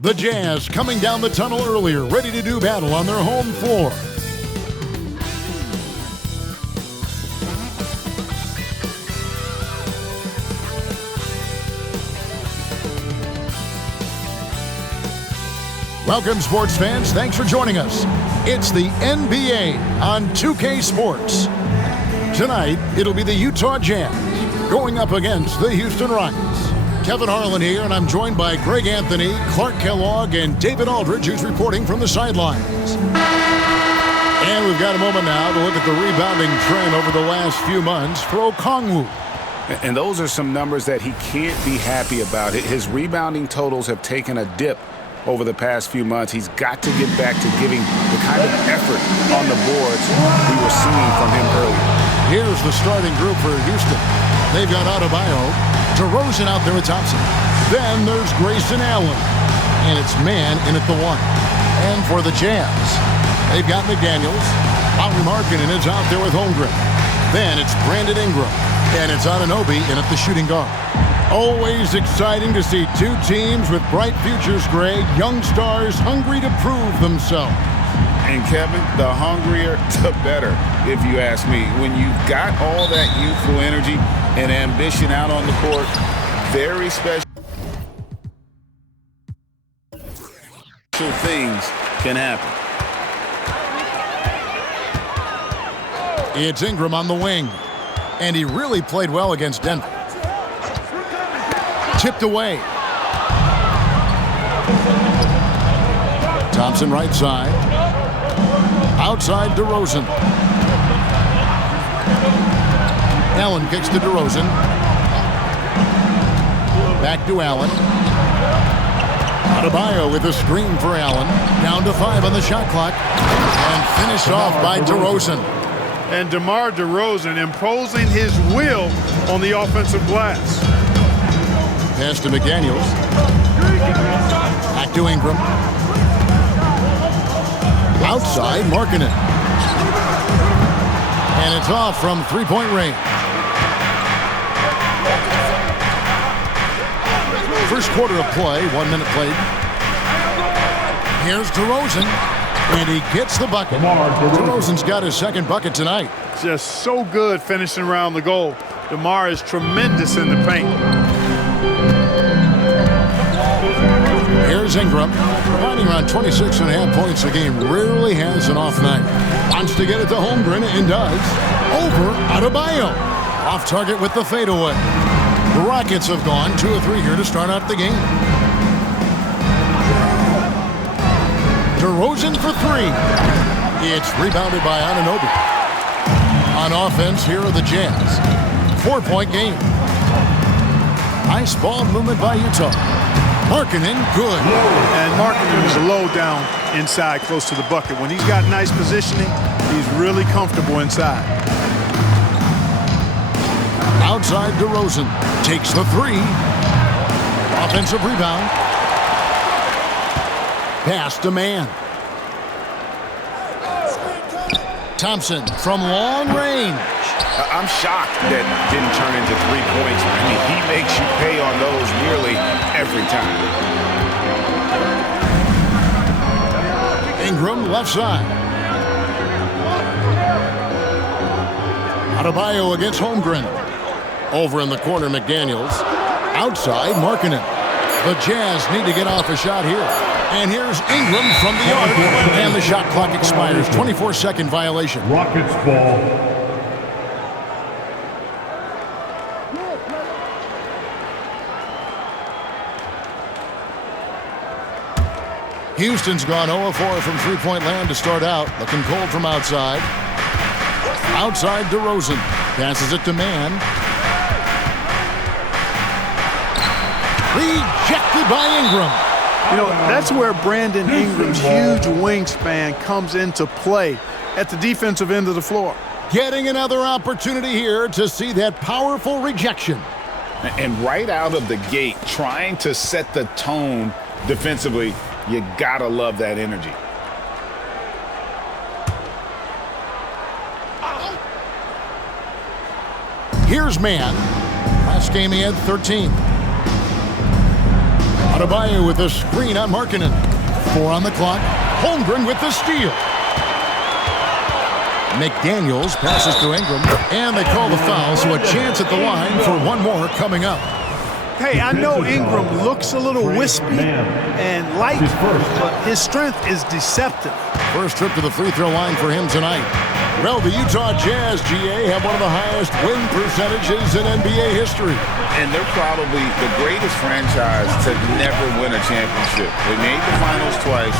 The Jazz coming down the tunnel earlier, ready to do battle on their home floor. Welcome, sports fans. Thanks for joining us. It's the NBA on 2K Sports. Tonight, it'll be the Utah Jazz going up against the Houston Rockets. Kevin Harlan here, and I'm joined by Greg Anthony, Clark Kellogg, and David Aldridge, who's reporting from the sidelines. And we've got a moment now to look at the rebounding trend over the last few months for Okongwu. And those are some numbers that he can't be happy about. His rebounding totals have taken a dip over the past few months. He's got to get back to giving the kind of effort on the boards we were seeing from him earlier. Here's the starting group for Houston. They've got Adebayo, DeRozan out there with Thompson. Then there's Grayson Allen. And it's man in at the one. And for the Jazz, they've got McDaniels. Lauri Markkanen is out there with Holmgren. Then it's Brandon Ingram. And it's Anunoby in at the shooting guard. Always exciting to see two teams with bright futures, Greg. Young stars hungry to prove themselves. And Kevin, the hungrier, the better, if you ask me. When you've got all that youthful energy and ambition out on the court, very special things can happen. It's Ingram on the wing, and he really played well against Denver. Tipped away. Thompson right side. Outside DeRozan. Allen kicks to DeRozan. Back to Allen. Adebayo with a screen for Allen. Down to 5 on the shot clock. And finished off by DeRozan. And DeMar DeRozan imposing his will on the offensive glass. Pass to McDaniels. Back to Ingram. Outside, Markkanen. And it's off from three-point range. First quarter of play, 1 minute played. Here's DeRozan, and he gets the bucket. DeRozan's got his second bucket tonight. Just so good finishing around the goal. DeMar is tremendous in the paint. Here's Ingram, providing around 26.5 points a game. Rarely has an off night. Wants to get it to Holmgren, and does. Over Adebayo. Off target with the fadeaway. The Rockets have gone 2 of 3 here to start out the game. DeRozan for 3. It's rebounded by Anunoby. On offense, here are the Jazz. 4-point game. Nice ball movement by Utah. Markkanen, good. And Markkanen is low down inside, close to the bucket. When he's got nice positioning, he's really comfortable inside. Outside DeRozan takes the 3. Offensive rebound. Pass to man. Thompson from long range. I'm shocked that didn't turn into 3 points. I mean, he makes you pay on those nearly every time. Ingram left side. Adebayo against Holmgren. Over in the corner, McDaniels. Outside, Markkanen. The Jazz need to get off a shot here. And here's Ingram from the arc. And the shot clock expires. 24-second violation. Rockets ball. Houston's gone 0-4 from three-point land to start out. Looking cold from outside. Outside DeRozan. Passes it to man. Rejected by Ingram. You know, that's where Brandon Ingram's huge wingspan comes into play at the defensive end of the floor. Getting another opportunity here to see that powerful rejection. And right out of the gate, trying to set the tone defensively, you gotta love that energy. Here's man. Last game he had 13. Adebayo with the screen on Markkanen. 4 on the clock. Holmgren with the steal. McDaniels passes to Ingram, and they call the foul, so a chance at the line for one more coming up. Hey, I know Ingram looks a little wispy and light, but his strength is deceptive. First trip to the free throw line for him tonight. Well, the Utah Jazz, GA, have one of the highest win percentages in NBA history. And they're probably the greatest franchise to never win a championship. They made the finals twice.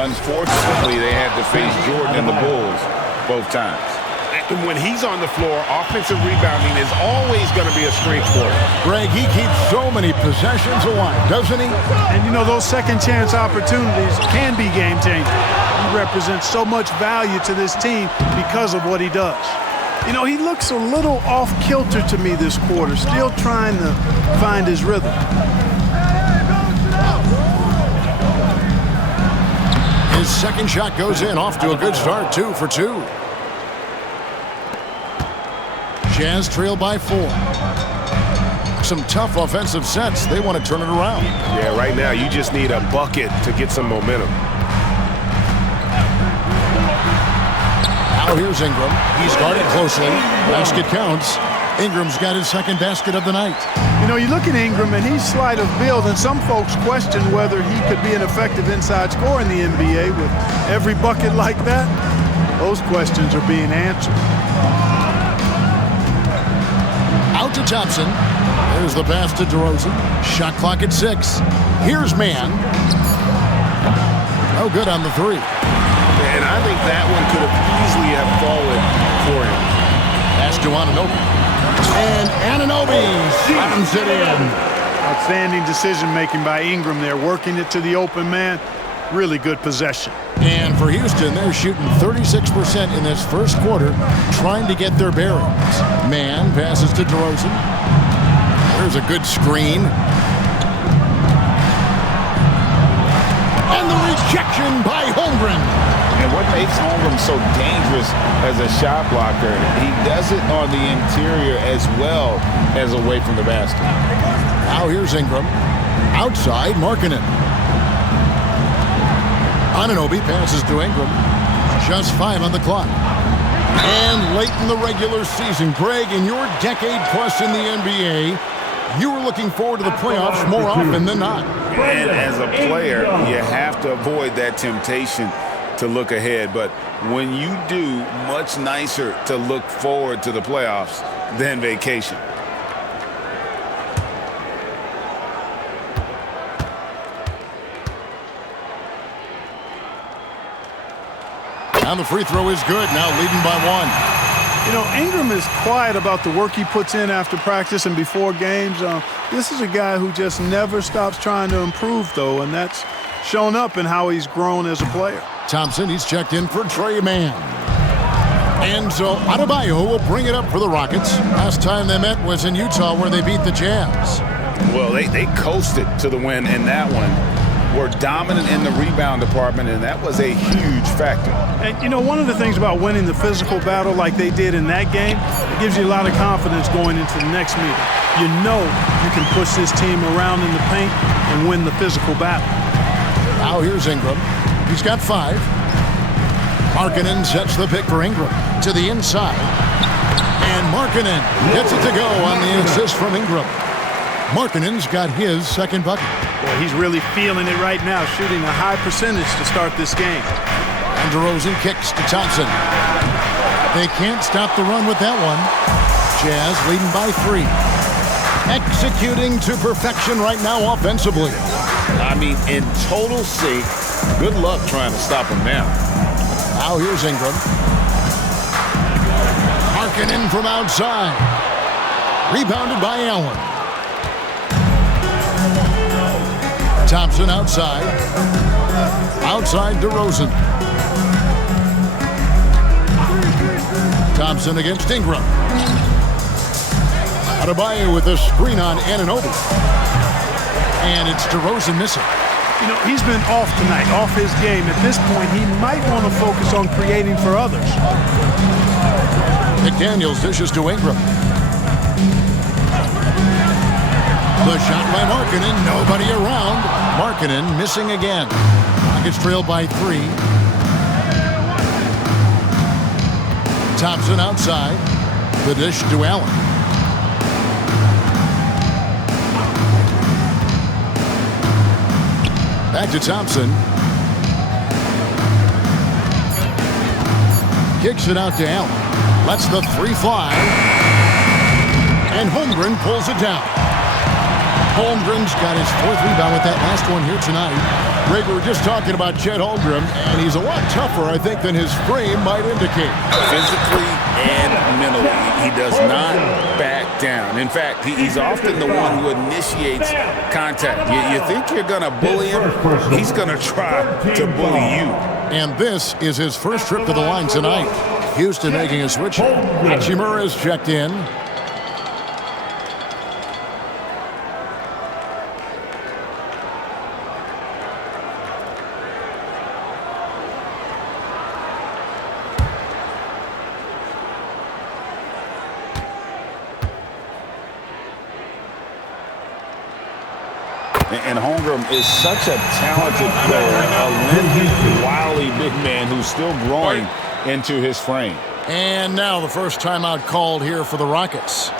Unfortunately, they had to face Jordan and the Bulls both times. When he's on the floor, offensive rebounding is always going to be a strength for him. Greg, he keeps so many possessions alive, doesn't he? And, you know, those second-chance opportunities can be game-changing. He represents so much value to this team because of what he does. You know, he looks a little off-kilter to me this quarter, still trying to find his rhythm. His second shot goes in, off to a good start, 2 for 2. Jazz trail by 4. Some tough offensive sets. They want to turn it around. Yeah, right now you just need a bucket to get some momentum. Now here's Ingram. He's guarded closely. Basket counts. Ingram's got his second basket of the night. You know, you look at Ingram, and he's slight of build, and some folks question whether he could be an effective inside scorer in the NBA with every bucket like that. Those questions are being answered. Out to Thompson. There's the pass to DeRozan. Shot clock at 6. Here's Mann. No good on the 3. And I think that one could have easily have fallen for him. Pass to Anunoby. And Anunoby slams it in. Outstanding decision-making by Ingram there, working it to the open man. Really good possession. And for Houston, they're shooting 36% in this first quarter, trying to get their bearings. Mann passes to DeRozan. There's a good screen. And the rejection by Holmgren. And what makes Holmgren so dangerous as a shot blocker, he does it on the interior as well as away from the basket. Now here's Ingram. Outside, Markkanen. Anunoby passes to Ingram. Just 5 on the clock. And late in the regular season, Greg, in your decade plus in the NBA, you were looking forward to the playoffs more often than not. And as a player, you have to avoid that temptation to look ahead. But when you do, much nicer to look forward to the playoffs than vacation. And the free throw is good, now leading by 1. You know, Ingram is quiet about the work he puts in after practice and before games. This is a guy who just never stops trying to improve, though, and that's shown up in how he's grown as a player. Thompson, he's checked in for Trey Mann. And so Adebayo will bring it up for the Rockets. Last time they met was in Utah, where they beat the Jazz. Well, they coasted to the win in that one. Were dominant in the rebound department, and that was a huge factor. And, you know, one of the things about winning the physical battle like they did in that game, it gives you a lot of confidence going into the next meeting. You know you can push this team around in the paint and win the physical battle. Now here's Ingram. He's got 5. Markkanen sets the pick for Ingram to the inside. And Markkanen gets it to go on the assist from Ingram. Markkanen's got his second bucket. Boy, he's really feeling it right now, shooting a high percentage to start this game. And DeRozan kicks to Thompson. They can't stop the run with that one. Jazz leading by 3. Executing to perfection right now offensively. I mean, in total sync. Good luck trying to stop him now. Now here's Ingram. Markkanen from outside. Rebounded by Allen. Thompson outside. Outside DeRozan. Thompson against Ingram. Adebayo with a screen on Anunoby. And it's DeRozan missing. You know, he's been off tonight, off his game. At this point, he might want to focus on creating for others. McDaniels dishes to Ingram. The shot by Markkanen. Nobody around. Markkanen missing again. Rockets trail by 3. Thompson outside. The dish to Allen. Back to Thompson. Kicks it out to Allen. Lets the 3 fly. And Holmgren pulls it down. Holmgren's got his 4th rebound with that last one here tonight. Greg, we were just talking about Chet Holmgren, and he's a lot tougher, I think, than his frame might indicate. Physically and mentally, he does not back down. In fact, he's often the one who initiates contact. You think you're going to bully him, he's going to try to bully you. And this is his first trip to the line tonight. Houston making a switch. Hachimura is checked in. And Holmgren is such a talented player, a lengthy, wily big man who's still growing into his frame. And now the first timeout called here for the Rockets.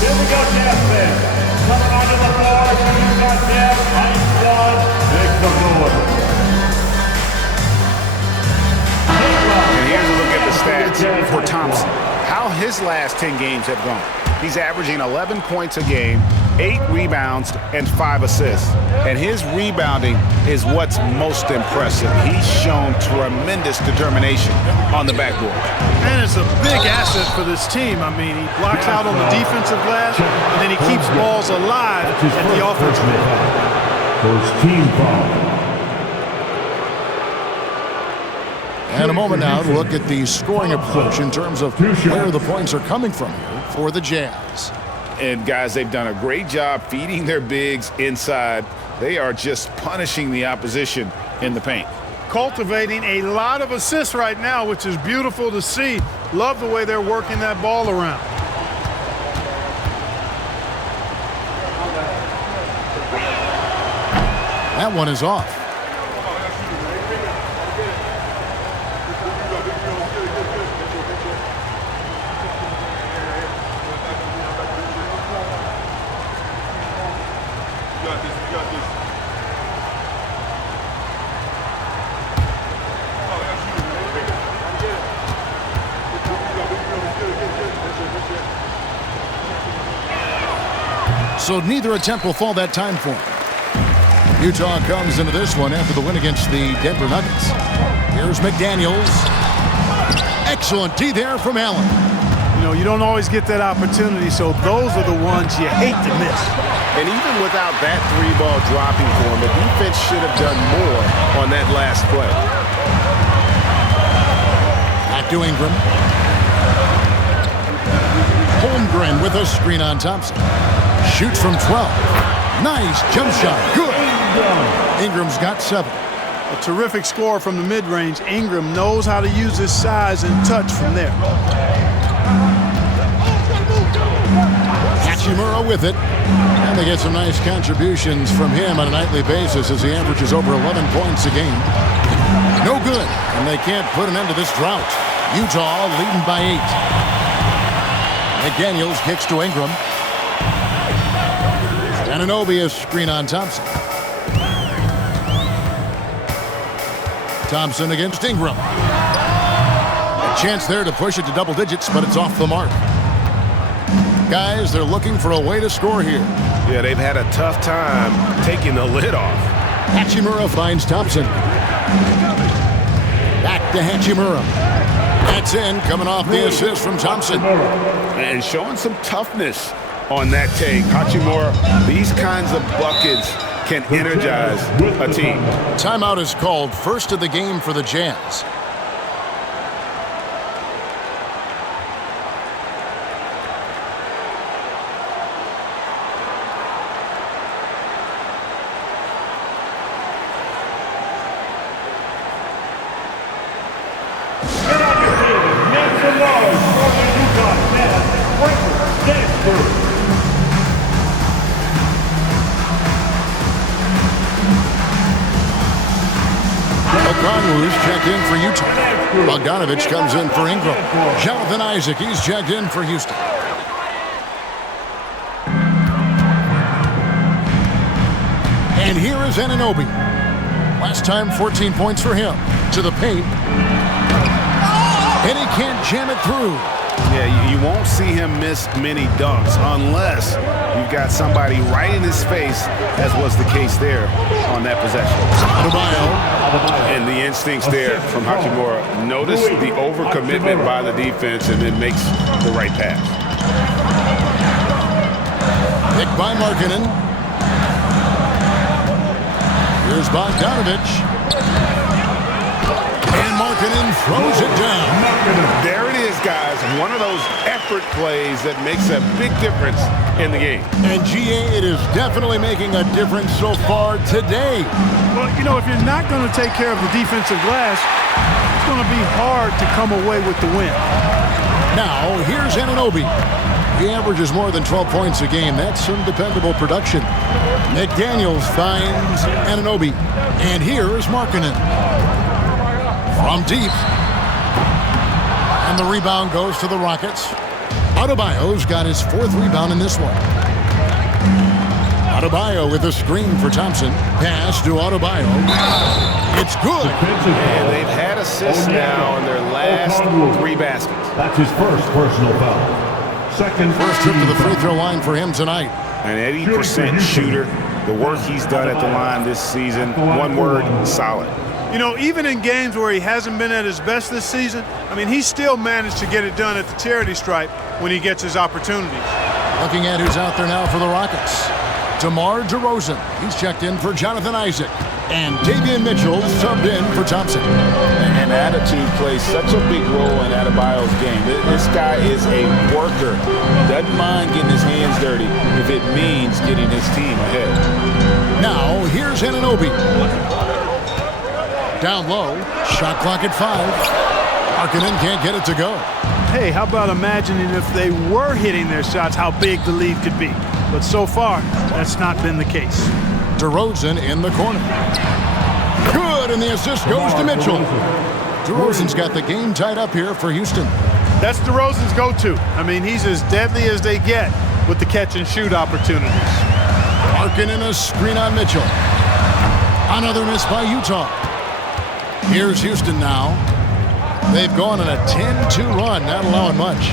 Here we go, Jeff. Coming onto the floor, you've got Jeff, Ice One, Big Kaboom. And here's a look at the stats for Thompson. How his last 10 games have gone. He's averaging 11 points a game, 8 rebounds, and 5 assists. And his rebounding is what's most impressive. He's shown tremendous determination on the backboard. And it's a big asset for this team. I mean, he blocks out on the defensive glass, and then he keeps balls alive at the offensive end. First team foul. And a moment now to look at the scoring approach in terms of where the points are coming from here for the Jazz. And guys, they've done a great job feeding their bigs inside. They are just punishing the opposition in the paint. Cultivating a lot of assists right now, which is beautiful to see. Love the way they're working that ball around. That one is off. So neither attempt will fall that time for him. Utah comes into this one after the win against the Denver Nuggets. Here's McDaniels. Excellent D there from Allen. You know, you don't always get that opportunity, so those are the ones you hate to miss. And even without that 3-ball dropping for him, the defense should have done more on that last play. Back to Ingram. Holmgren with a screen on Thompson. Shoots from 12. Nice jump shot. Good. Ingram's got 7. A terrific score from the mid-range. Ingram knows how to use his size and touch from there. Hachimura with it. And they get some nice contributions from him on a nightly basis as he averages over 11 points a game. No good. And they can't put an end to this drought. Utah leading by 8. McDaniels kicks to Ingram. Anunoby a screen on Thompson. Thompson against Ingram. A chance there to push it to double digits, but it's off the mark. Guys, they're looking for a way to score here. Yeah, they've had a tough time taking the lid off. Hachimura finds Thompson. Back to Hachimura. That's in, coming off the assist from Thompson. And showing some toughness on that take. Hachimura, these kinds of buckets can energize a team. Timeout is called, first of the game for the Jazz. Bogdanovich comes in for Ingram. Jonathan Isaac, he's checked in for Houston. And here is Anunoby. Last time, 14 points for him. To the paint. And he can't jam it through. Yeah, you won't see him miss many dunks unless you've got somebody right in his face, as was the case there on that possession. Adebayo. And the instincts there from Hachimura. Notice the overcommitment by the defense and then makes the right pass. Picked by Markkanen. Here's Bogdanovich. And Markkanen throws it down. There it is, guys. One of those effort plays that makes a big difference in the game. And GA, it is definitely making a difference so far today. Well, you know, if you're not going to take care of the defensive glass, it's going to be hard to come away with the win. Now, here's Anunoby. He averages more than 12 points a game. That's some dependable production. McDaniels finds Anunoby. And here is Markkanen. From deep. And the rebound goes to the Rockets. Adebayo's got his 4th rebound in this one. Adebayo with a screen for Thompson. Pass to Adebayo. It's good. And they've had assists now in their last 3 baskets. That's his first personal foul. Second First trip to the free throw line for him tonight. An 80% shooter. The work he's done at the line this season, one word, solid. You know, even in games where he hasn't been at his best this season, I mean, he still managed to get it done at the charity stripe when he gets his opportunities. Looking at who's out there now for the Rockets. DeMar DeRozan. He's checked in for Jonathan Isaac. And Davion Mitchell subbed in for Thompson. And attitude plays such a big role in Adebayo's game. This guy is a worker. Doesn't mind getting his hands dirty if it means getting his team ahead. Now, here's Anunoby. Down low. Shot clock at 5. Markkanen can't get it to go. Hey, how about imagining if they were hitting their shots, how big the lead could be? But so far, that's not been the case. DeRozan in the corner. Good, and the assist goes to Mitchell. DeRozan's got the game tied up here for Houston. That's DeRozan's go-to. I mean, he's as deadly as they get with the catch-and-shoot opportunities. Markkanen a screen on Mitchell. Another miss by Utah. Here's Houston now. They've gone on a 10-2 run, not allowing much.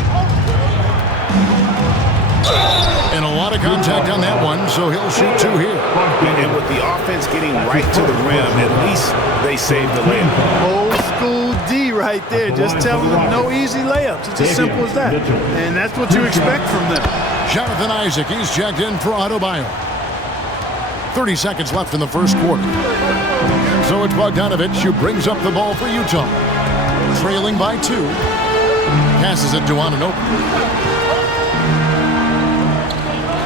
And a lot of contact on that one, so he'll shoot 2 here. And with the offense getting right to the rim, at least they saved the layup. Old school D right there, just telling them no easy layups. It's as simple as that. And that's what you expect from them. Jonathan Isaac, he's checked in for Adebayo. 30 seconds left in the first quarter. So it's Bogdanovich who brings up the ball for Utah. Trailing by 2. Passes it to Anunoby.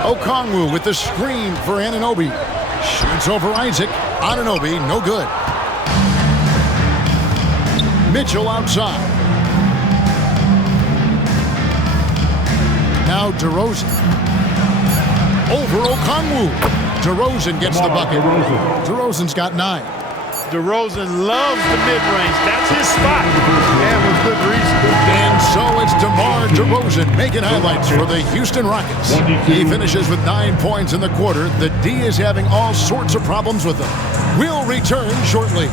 Okongwu with the screen for Anunoby. Shoots over Isaac. Anunoby, no good. Mitchell outside. Now DeRozan. Over Okongwu. DeRozan gets the bucket. DeRozan's got 9. DeRozan loves the mid-range. That's his spot. And with good reason. And so it's DeMar DeRozan making highlights for the Houston Rockets. He finishes with 9 points in the quarter. The D is having all sorts of problems with him. We'll return shortly.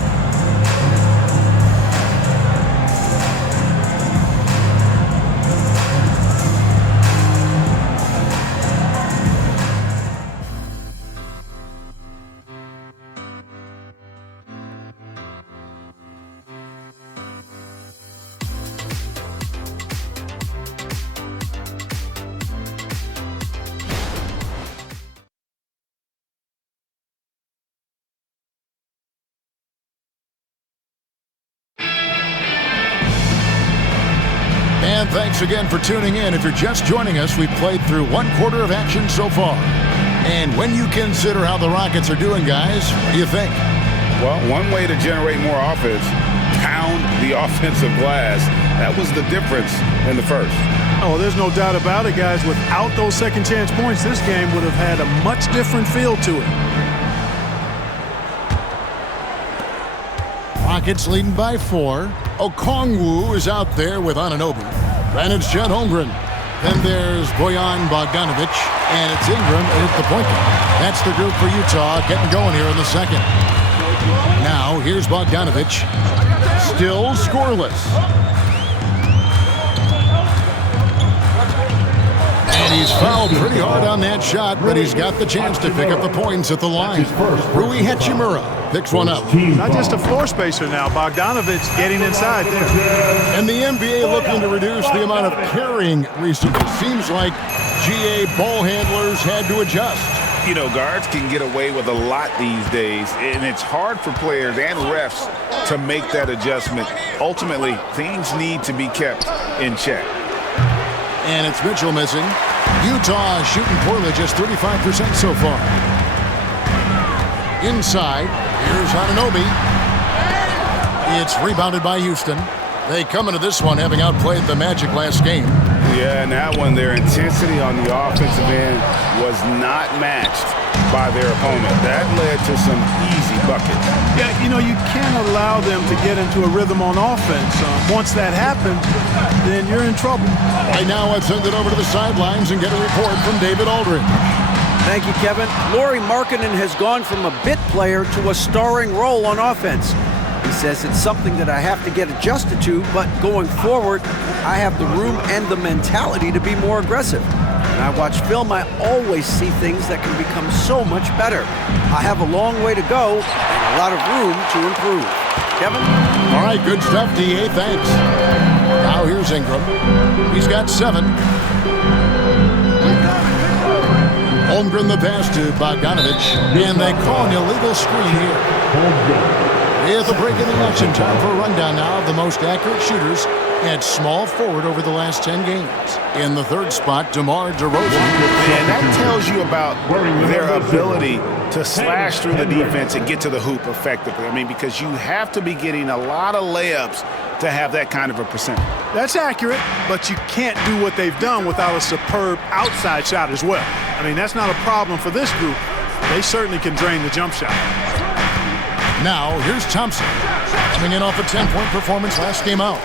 And thanks again for tuning in. If you're just joining us, we've played through 1 quarter of action so far. And when you consider how the Rockets are doing, guys, what do you think? Well, one way to generate more offense, pound the offensive glass. That was the difference in the first. Oh, there's no doubt about it, guys. Without those second chance points, this game would have had a much different feel to it. Rockets leading by 4. Okongwu is out there with Anunoby. And it's Chet Holmgren. Then there's Bojan Bogdanovic, and it's Ingram at the point guard. That's the group for Utah getting going here in the second. Now, here's Bogdanovic. Still scoreless. And he's fouled pretty hard on that shot, but he's got the chance to pick up the points at the line. Rui Hachimura picks one up. Not just a floor spacer now. Bogdanovic getting inside there. And the NBA looking to reduce the amount of carrying recently. Seems like GA ball handlers had to adjust. You know, guards can get away with a lot these days, and it's hard for players and refs to make that adjustment. Ultimately, things need to be kept in check. And it's Mitchell missing. Utah shooting poorly, just 35% so far. Inside, here's Anunoby. It's rebounded by Houston. They come into this one having outplayed the Magic last game. Yeah, and that one, their intensity on the offensive end was not matched by their opponent. That led to some easy buckets. Yeah, you know, you can't allow them to get into a rhythm on offense. Once that happens, then you're in trouble. Right now, I've sent it over to the sidelines and get a report from David Aldridge. Thank you, Kevin. Lauri Markkanen has gone from a bit player to a starring role on offense. He says it's something that I have to get adjusted to, but going forward, I have the room and the mentality to be more aggressive. When I watch film, I always see things that can become so much better. I have a long way to go and a lot of room to improve. Kevin? All right, good stuff, D.A. Thanks. Now here's Ingram. He's got 7. Holmgren the pass to Bogdanovic, and they call an illegal screen here. At the break in the action, time for a rundown now of the most accurate shooters at small forward over the last 10 games. In the third spot, DeMar DeRozan. And that tells you about their ability to slash through the defense and get to the hoop effectively. I mean, because you have to be getting a lot of layups to have that kind of a percentage. That's accurate, but you can't do what they've done without a superb outside shot as well. I mean, that's not a problem for this group. They certainly can drain the jump shot. Now, here's Thompson, coming in off a 10-point performance last game out.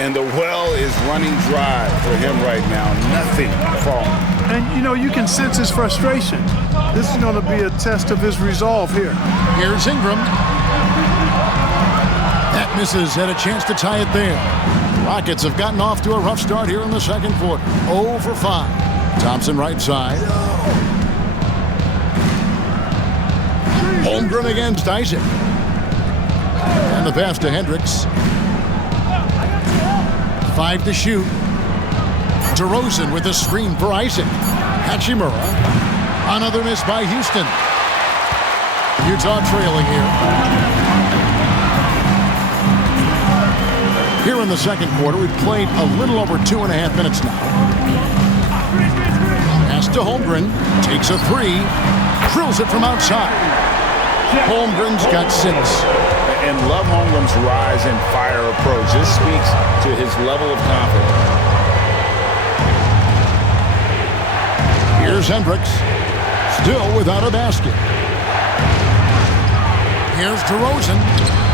And the well is running dry for him right now. Nothing falling. And, you know, you can sense his frustration. This is going to be a test of his resolve here. Here's Ingram. That misses, had a chance to tie it there. Rockets have gotten off to a rough start here in the second quarter. 0 for 5. Thompson right side. Holmgren against Isaac. And the pass to Hendricks. 5 to shoot. DeRozan with a screen for Isaac. Hachimura. Another miss by Houston. Utah trailing here. Here in the second quarter, we've played a little over 2.5 minutes now. Pass to Holmgren. Takes a 3. Drills it from outside. Holmgren's got 6. And love Holmgren's rise and fire approach. This speaks to his level of confidence. Here's Hendricks. Still without a basket. Here's DeRozan.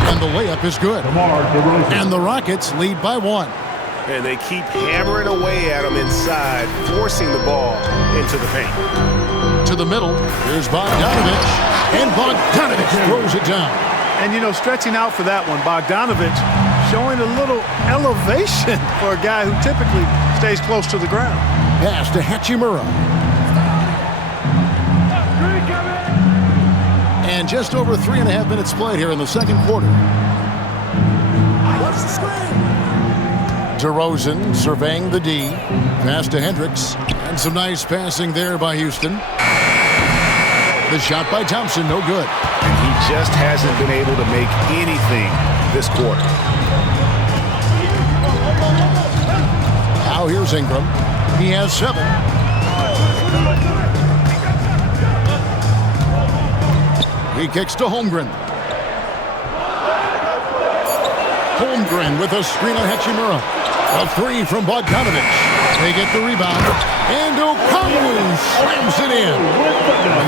And the layup is good. And the Rockets lead by 1. And they keep hammering away at him inside, forcing the ball into the paint. To the middle. Here's Bogdanovic. And Bogdanovic throws it down. And, you know, stretching out for that one, Bogdanovic showing a little elevation for a guy who typically stays close to the ground. Pass to Hachimura. And just over 3.5 minutes played here in the second quarter. What's the screen? DeRozan surveying the D. Pass to Hendricks. And some nice passing there by Houston. The shot by Thompson, no good. And he just hasn't been able to make anything this quarter. Now here's Ingram. He has 7. He kicks to Holmgren. Holmgren with a screen on Hachimura. A three from Bogdanovich. They get the rebound. And Okongwu slams it in.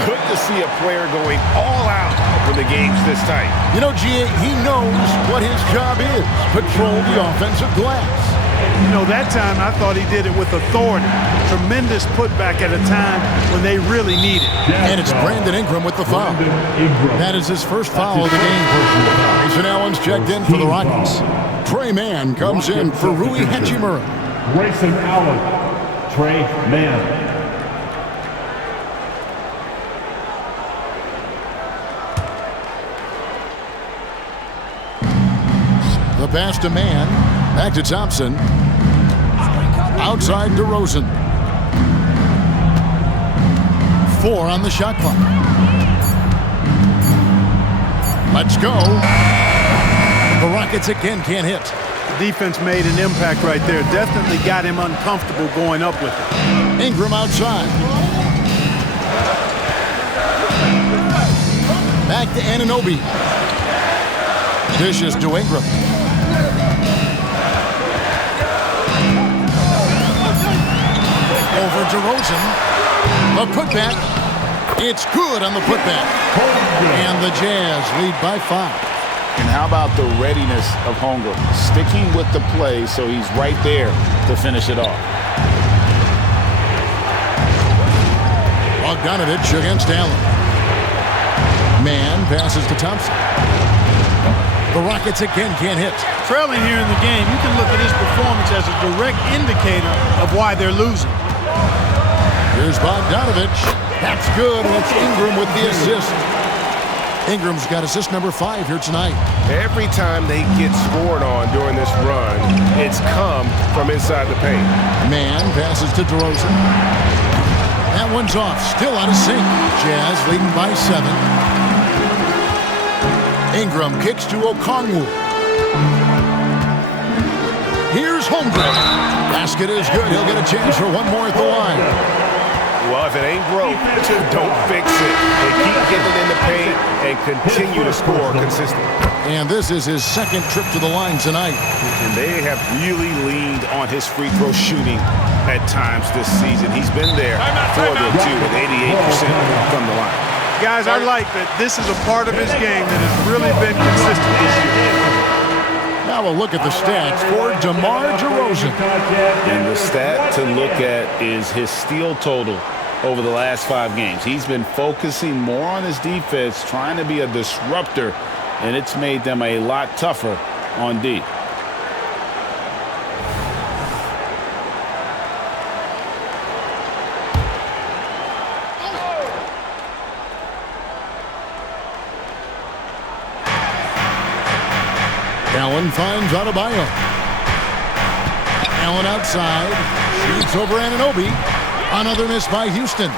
Good to see a player going all out when the game's this tight. You know, G.A., he knows what his job is. Patrol the offensive glass. You know, that time I thought he did it with authority. Tremendous putback at a time when they really need it. And it's Brandon Ingram with the foul. That is his first foul of the game. Grayson Allen's checked in for the Rockets. Trey Mann comes in for Rui Hachimura. Grayson Allen, Trey Mann. The pass to Mann. Back to Thompson. Outside DeRozan. 4 on the shot clock. Let's go. The Rockets again can't hit. The defense made an impact right there. Definitely got him uncomfortable going up with it. Ingram outside. Back to Anunoby. Dishes to Ingram. Over DeRozan. The putback. It's good on the putback. And the Jazz lead by 5. And how about the readiness of Holmgren? Sticking with the play so he's right there to finish it off. Bogdanovich against Allen. Mann passes to Thompson. The Rockets again can't hit. Trailing here in the game, you can look at his performance as a direct indicator of why they're losing. Here's Bogdanovich. That's good, and it's Ingram with the assist. Ingram's got assist number 5 here tonight. Every time they get scored on during this run, it's come from inside the paint. Mann passes to DeRozan. That one's off, still out of sync. Jazz leading by 7. Ingram kicks to Okongwu. Here's Holmgren. Basket is good. He'll get a chance for one more at the line. Well, if it ain't broke, don't fix it. They keep getting it in the paint and continue to score consistently. And this is his second trip to the line tonight. And they have really leaned on his free throw shooting at times this season. He's been there for the 2 with 88% from the line. Guys, I like that this is a part of his game that has really been consistent this year. Now a look at the stats for DeMar DeRozan. And the stat to look at is his steal total over the last 5 games. He's been focusing more on his defense, trying to be a disruptor, and it's made them a lot tougher on D. Allen finds Adebayo. Allen outside. Shoots over Anunoby. Another miss by Houston.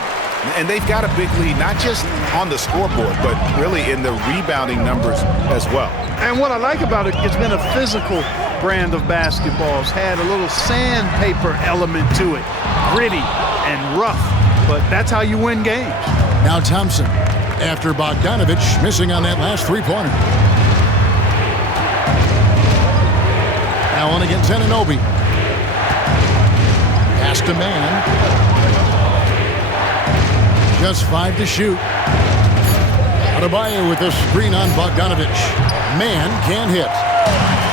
And they've got a big lead, not just on the scoreboard, but really in the rebounding numbers as well. And what I like about it, it's been a physical brand of basketball. It's had a little sandpaper element to it. Gritty and rough, but that's how you win games. Now Thompson, after Bogdanovich missing on that last three-pointer. Allen against Anunoby. Pass to Mann. Just 5 to shoot. Adebayo with the screen on Bogdanovich. Mann can't hit.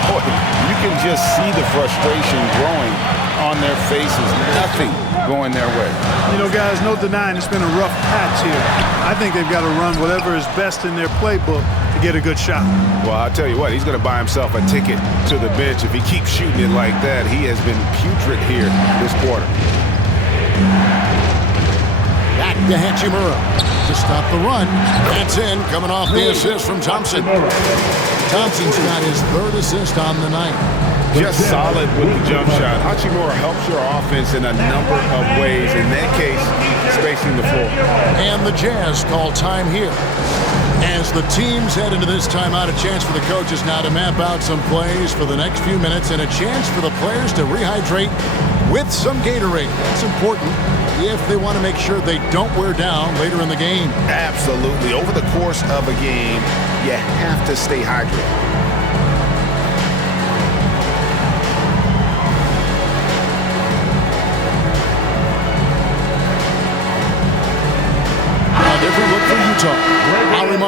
Boy, you can just see the frustration growing on their faces. Nothing going their way. You know, guys, no denying it's been a rough patch here. I think they've got to run whatever is best in their playbook to get a good shot. Well, I'll tell you what, he's going to buy himself a ticket to the bench. If he keeps shooting it like that, he has been putrid here this quarter. Back to Hachimura to stop the run. That's in, coming off the assist from Thompson. Thompson's got his 3rd assist on the night. Just solid with the jump shot. Hachimura helps your offense in a number of ways. In that case, spacing the floor. And the Jazz call time here. As the teams head into this timeout, a chance for the coaches now to map out some plays for the next few minutes and a chance for the players to rehydrate with some Gatorade. That's important if they want to make sure they don't wear down later in the game. Absolutely. Over the course of a game, you have to stay hydrated.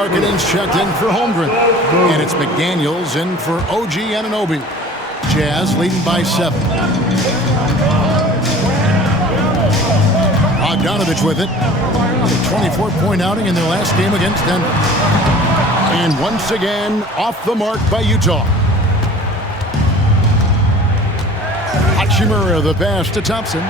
Markkanen's checked in for Holmgren. And it's McDaniels in for OG Anunoby. Jazz leading by 7. Bogdanovich with it. A 24-point outing in their last game against Denver. And once again, off the mark by Utah. Hachimura the pass to Thompson.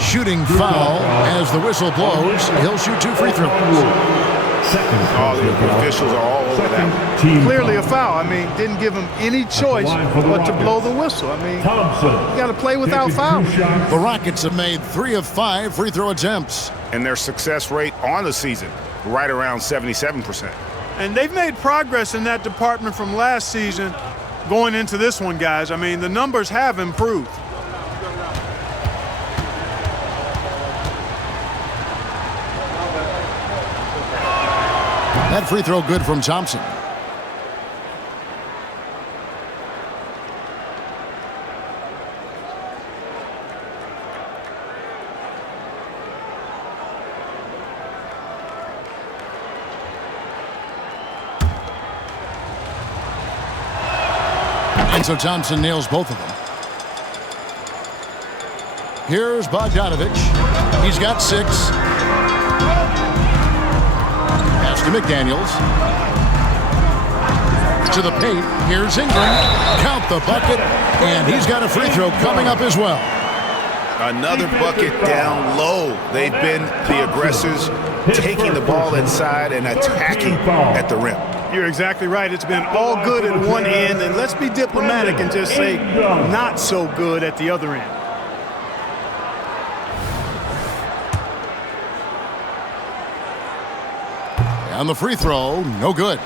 Shooting foul as the whistle blows. He'll shoot 2 free throws. All the officials are all over that. Clearly a foul. I mean, didn't give him any choice but to blow the whistle. I mean, you got to play without fouling. The Rockets have made 3 of 5 free throw attempts. And their success rate on the season, right around 77%. And they've made progress in that department from last season going into this one, guys. I mean, the numbers have improved. That free throw good from Thompson. And so Thompson nails both of them. Here's Bogdanovich. He's got 6. To McDaniels. To the paint. Here's Ingram. Count the bucket. And he's got a free throw coming up as well. Another bucket down low. They've been the aggressors, taking the ball inside and attacking at the rim. You're exactly right. It's been all good at one end, and let's be diplomatic and just say not so good at the other end. On the free throw, no good.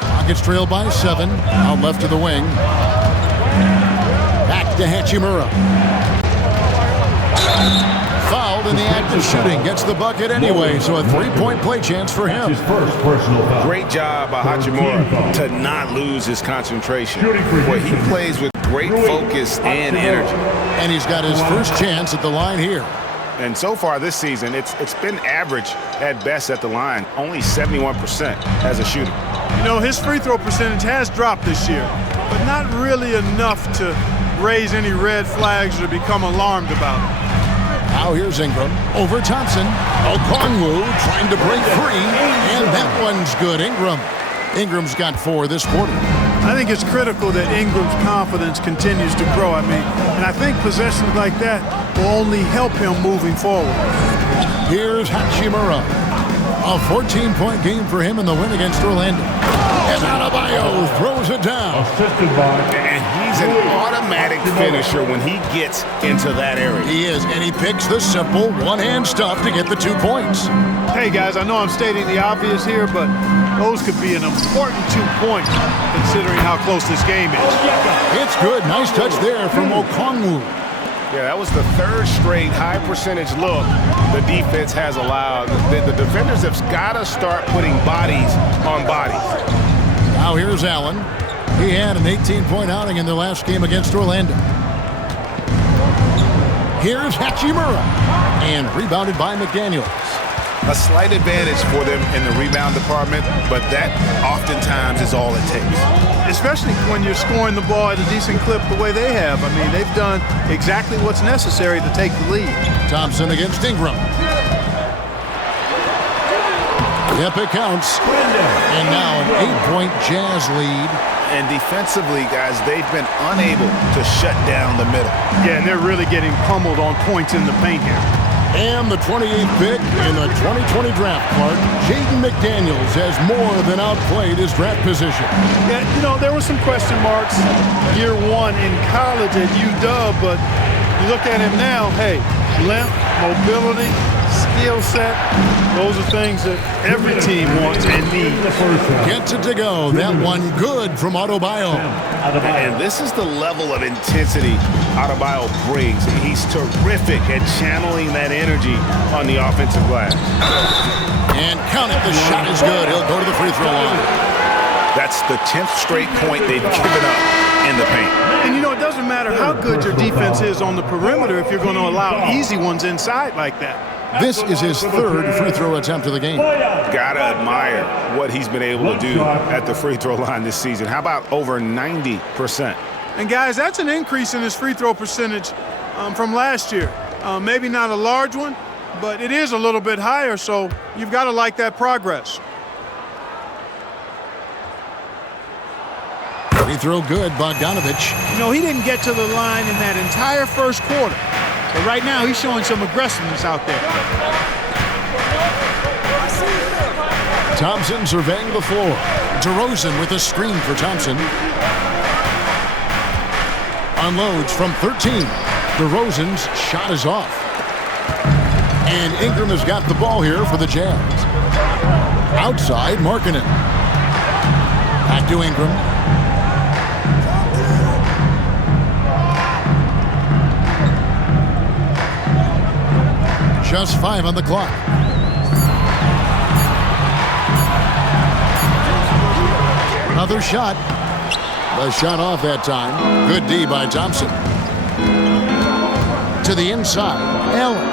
Rockets trail by 7. Out left to the wing. Back to Hachimura. Fouled in the act of shooting. Gets the bucket anyway, so a 3-point play chance for him. His first personal foul. Great job by Hachimura to not lose his concentration. Where he plays with great focus and energy. And he's got his first chance at the line here. And so far this season, it's been average at best at the line, only 71% as a shooter. You know, his free throw percentage has dropped this year, but not really enough to raise any red flags or become alarmed about it. Now here's Ingram over Thompson. Okongwu trying to break free, and that one's good. Ingram's got 4 this quarter. I think it's critical that Ingram's confidence continues to grow. I mean, and I think possessions like that will only help him moving forward. Here's Hachimura. A 14-point game for him in the win against Orlando. And Adebayo throws it down. Assisted by. And he's an automatic finisher when he gets into that area. He is, and he picks the simple one-hand stuff to get the 2 points. Hey, guys, I know I'm stating the obvious here, but those could be an important 2 points considering how close this game is. It's good. Nice touch there from Okongwu. Yeah, that was the 3rd straight high percentage look the defense has allowed. The defenders have got to start putting bodies on bodies. Now here's Allen. He had an 18-point outing in their last game against Orlando. Here's Hachimura. And rebounded by McDaniels. A slight advantage for them in the rebound department, but that oftentimes is all it takes. Especially when you're scoring the ball at a decent clip the way they have. I mean, they've done exactly what's necessary to take the lead. Thompson against Ingram. Yep, it counts. And now an 8-point Jazz lead. And defensively, guys, they've been unable to shut down the middle. Yeah, and they're really getting pummeled on points in the paint here. And the 28th pick in the 2020 draft, Clark, Jaden McDaniels has more than outplayed his draft position. Yeah, you know, there were some question marks year 1 in college at UW, but you look at him now, hey, length, mobility, skill set, those are things that every team wants and needs. Gets it to go. That one good from Adebayo. And this is the level of intensity Adebayo brings. He's terrific at channeling that energy on the offensive glass. And count it, the shot is good. He'll go to the free throw line. That's the 10th straight point they've given up in the paint. And you know, it doesn't matter how good your defense is on the perimeter if you're going to allow easy ones inside like that. This is his third free throw attempt of the game. Gotta admire what he's been able to do at the free throw line this season. How about over 90%? And guys, that's an increase in his free throw percentage from last year. Maybe not a large one, but it is a little bit higher, so you've got to like that progress. Free throw good, Bogdanovich. You know, he didn't get to the line in that entire first quarter, but right now he's showing some aggressiveness out there. Thompson surveying the floor. DeRozan with a screen for Thompson. Unloads from 13. DeRozan's shot is off. And Ingram has got the ball here for the Jazz. Outside, Markkanen. Back to Ingram. Just 5 on the clock. Another shot. The shot off that time. Good D by Thompson. To the inside. Allen.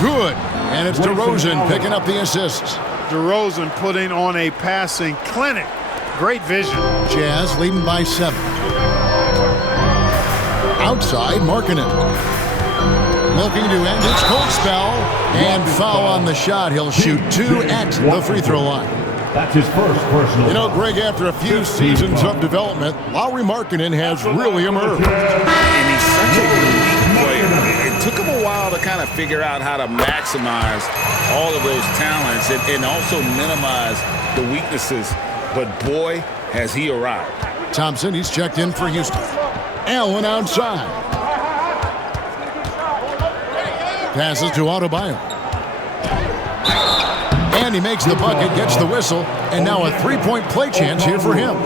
Good. And it's DeRozan picking up the assists. DeRozan putting on a passing clinic. Great vision. Jazz leading by 7. Outside, Markkanen. Looking to end his cold spell. And foul on the shot. He'll shoot 2 at the free throw line. That's his first personal. You know, Greg, after a few seasons of development, Lauri Markkanen has really emerged. And he's such a unique player. It took him a while to kind of figure out how to maximize all of those talents and also minimize the weaknesses. But boy, has he arrived. Thompson, he's checked in for Houston. Allen outside. Passes to Adebayo. And he makes the bucket, gets the whistle, and now a three-point play chance here for him.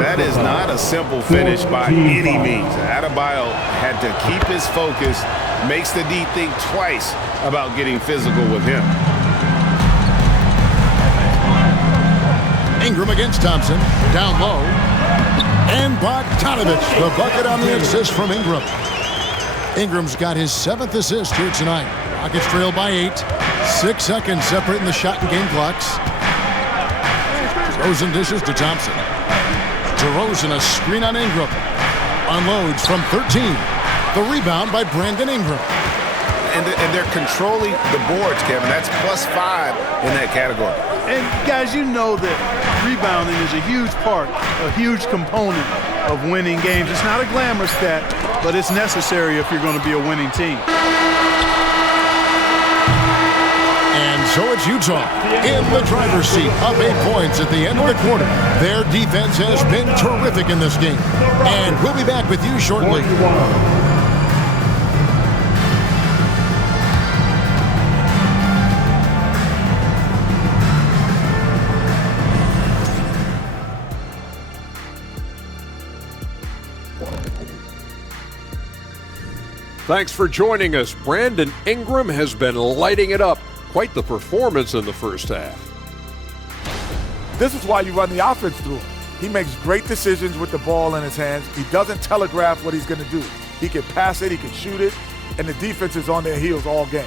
That is not a simple finish by any means. Adebayo had to keep his focus, makes the D think twice about getting physical with him. Ingram against Thompson, down low. And Bogdanovich, the bucket on the assist from Ingram. Ingram's got his 7th assist here tonight. Rockets trail by 8. 6 seconds separating the shot and game clocks. DeRozan dishes to Thompson. DeRozan a screen on Ingram. Unloads from 13. The rebound by Brandon Ingram. And they're controlling the boards, Kevin. That's +5 in that category. And guys, you know that rebounding is a huge part, a huge component of winning games. It's not a glamour stat, but it's necessary if you're going to be a winning team. And so it's Utah in the driver's seat, up 8 points at the end of the quarter. Their defense has been terrific in this game. And we'll be back with you shortly. Thanks for joining us. Brandon Ingram has been lighting it up. Quite the performance in the first half. This is why you run the offense through him. He makes great decisions with the ball in his hands. He doesn't telegraph what he's going to do. He can pass it, he can shoot it, and the defense is on their heels all game.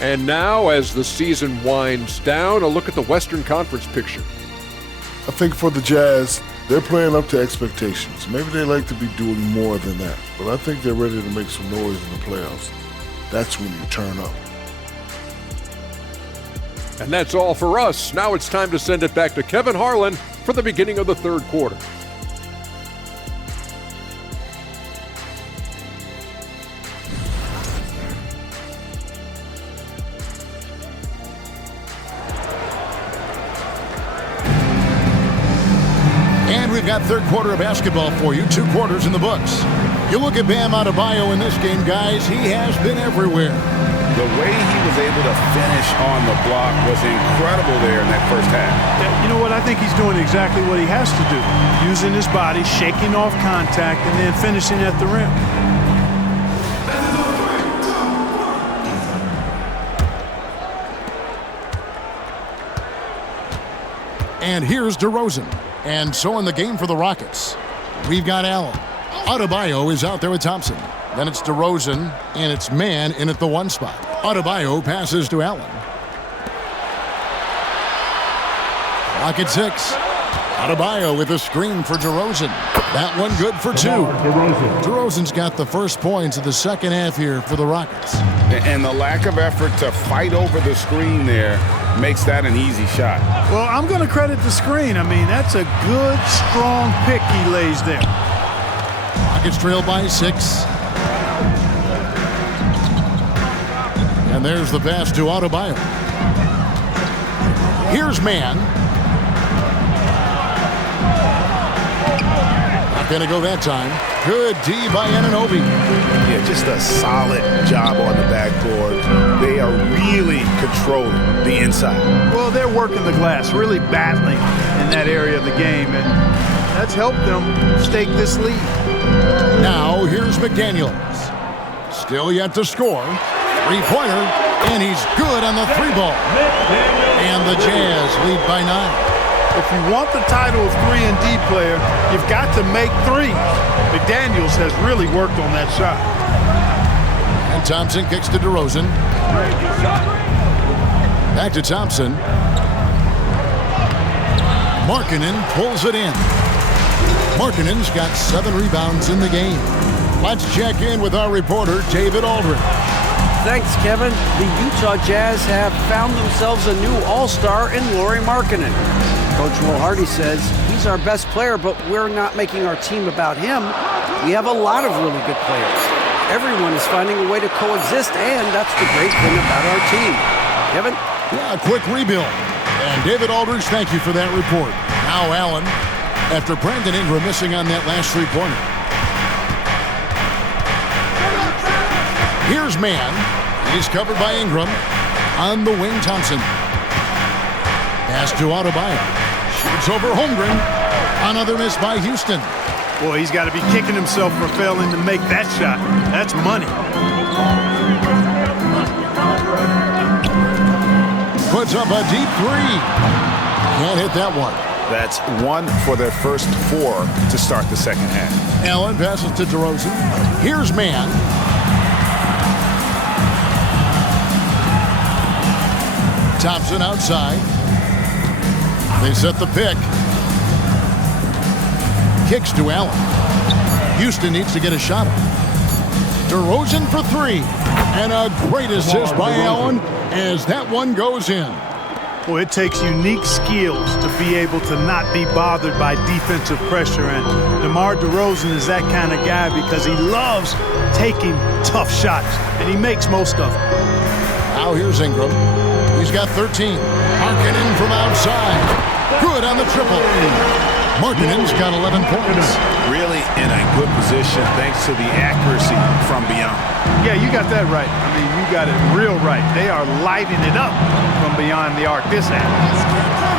And now, as the season winds down, a look at the Western Conference picture. I think for the Jazz, they're playing up to expectations. Maybe they like to be doing more than that, but I think they're ready to make some noise in the playoffs. That's when you turn up. And that's all for us. Now it's time to send it back to Kevin Harlan for the beginning of the third quarter. And we've got third quarter of basketball for you. 2 quarters in the books. You look at Bam Adebayo in this game, guys. He has been everywhere. The way he was able to finish on the block was incredible there in that first half. You know what? I think he's doing exactly what he has to do. Using his body, shaking off contact, and then finishing at the rim. And here's DeRozan. And so in the game for the Rockets, we've got Allen. Adebayo is out there with Thompson. Then it's DeRozan, and it's man in at the 1 spot. Adebayo passes to Allen. Clock at 6. Adebayo with a screen for DeRozan. That one good for 2. DeRozan's got the first points of the second half here for the Rockets. And the lack of effort to fight over the screen there makes that an easy shot. Well, I'm going to credit the screen. I mean, that's a good, strong pick he lays there. Rockets trail by 6. And there's the pass to Adebayo. Here's man. Not going to go that time. Good D by Anunoby. Yeah, just a solid job on the backboard. They are really controlling the inside. Well, they're working the glass, really battling in that area of the game, and that's helped them stake this lead. Now, here's McDaniels. Still yet to score. Three-pointer, and he's good on the 3-ball. And the Jazz lead by 9. If you want the title of 3-and-D player, you've got to make threes. McDaniels has really worked on that shot. And Thompson kicks to DeRozan. Back to Thompson. Markkanen pulls it in. Markkanen's got 7 rebounds in the game. Let's check in with our reporter, David Aldridge. Thanks, Kevin. The Utah Jazz have found themselves a new all-star in Lauri Markkanen. Coach Will Hardy says he's our best player, but we're not making our team about him. We have a lot of really good players. Everyone is finding a way to coexist, and that's the great thing about our team. Kevin? Yeah, a quick rebuild. And David Aldridge, thank you for that report. Now Allen, after Brandon Ingram missing on that last 3-pointer. Here's man. He's covered by Ingram. On the wing, Thompson. Pass to Adebayo. Shoots over Holmgren. Another miss by Houston. Boy, he's got to be kicking himself for failing to make that shot. That's money. Puts up a deep 3. Can't hit that one. That's 1 for their first 4 to start the second half. Allen passes to DeRozan. Here's man. Thompson outside. They set the pick. Kicks to Allen. Houston needs to get a shot up. DeRozan for 3. And a great assist by Allen as that one goes in. Well, it takes unique skills to be able to not be bothered by defensive pressure. And DeMar DeRozan is that kind of guy because he loves taking tough shots, and he makes most of them. Now here's Ingram. He's got 13. Markkanen from outside. Good on the triple. Markkanen's got 11 points. Really in a good position thanks to the accuracy from beyond. Yeah, you got that right. I mean, you got it real right. They are lighting it up from beyond the arc this half.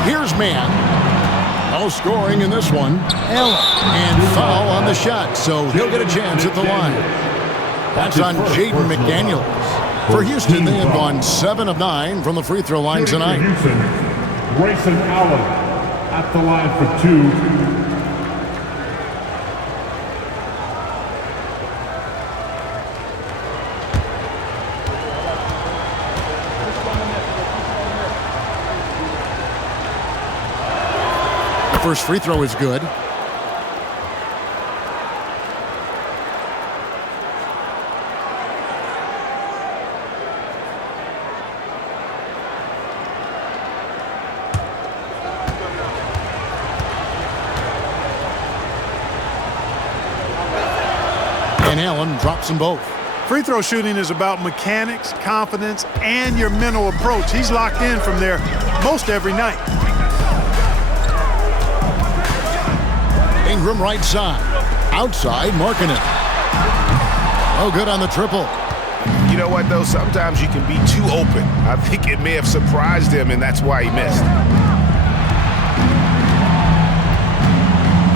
Here's man. No scoring in this one. Allen. And foul on the shot, so he'll get a chance at the line. That's on Jaden McDaniels. For Houston, they have gone 7 of 9 from the free throw line tonight. Houston, Grayson Allen at the line for 2. First free throw is good. And Allen drops them both. Free throw shooting is about mechanics, confidence, and your mental approach. He's locked in from there most every night. Ingram right side. Outside, Markkanen. Oh, good on the triple. You know what, though? Sometimes you can be too open. I think it may have surprised him, and that's why he missed.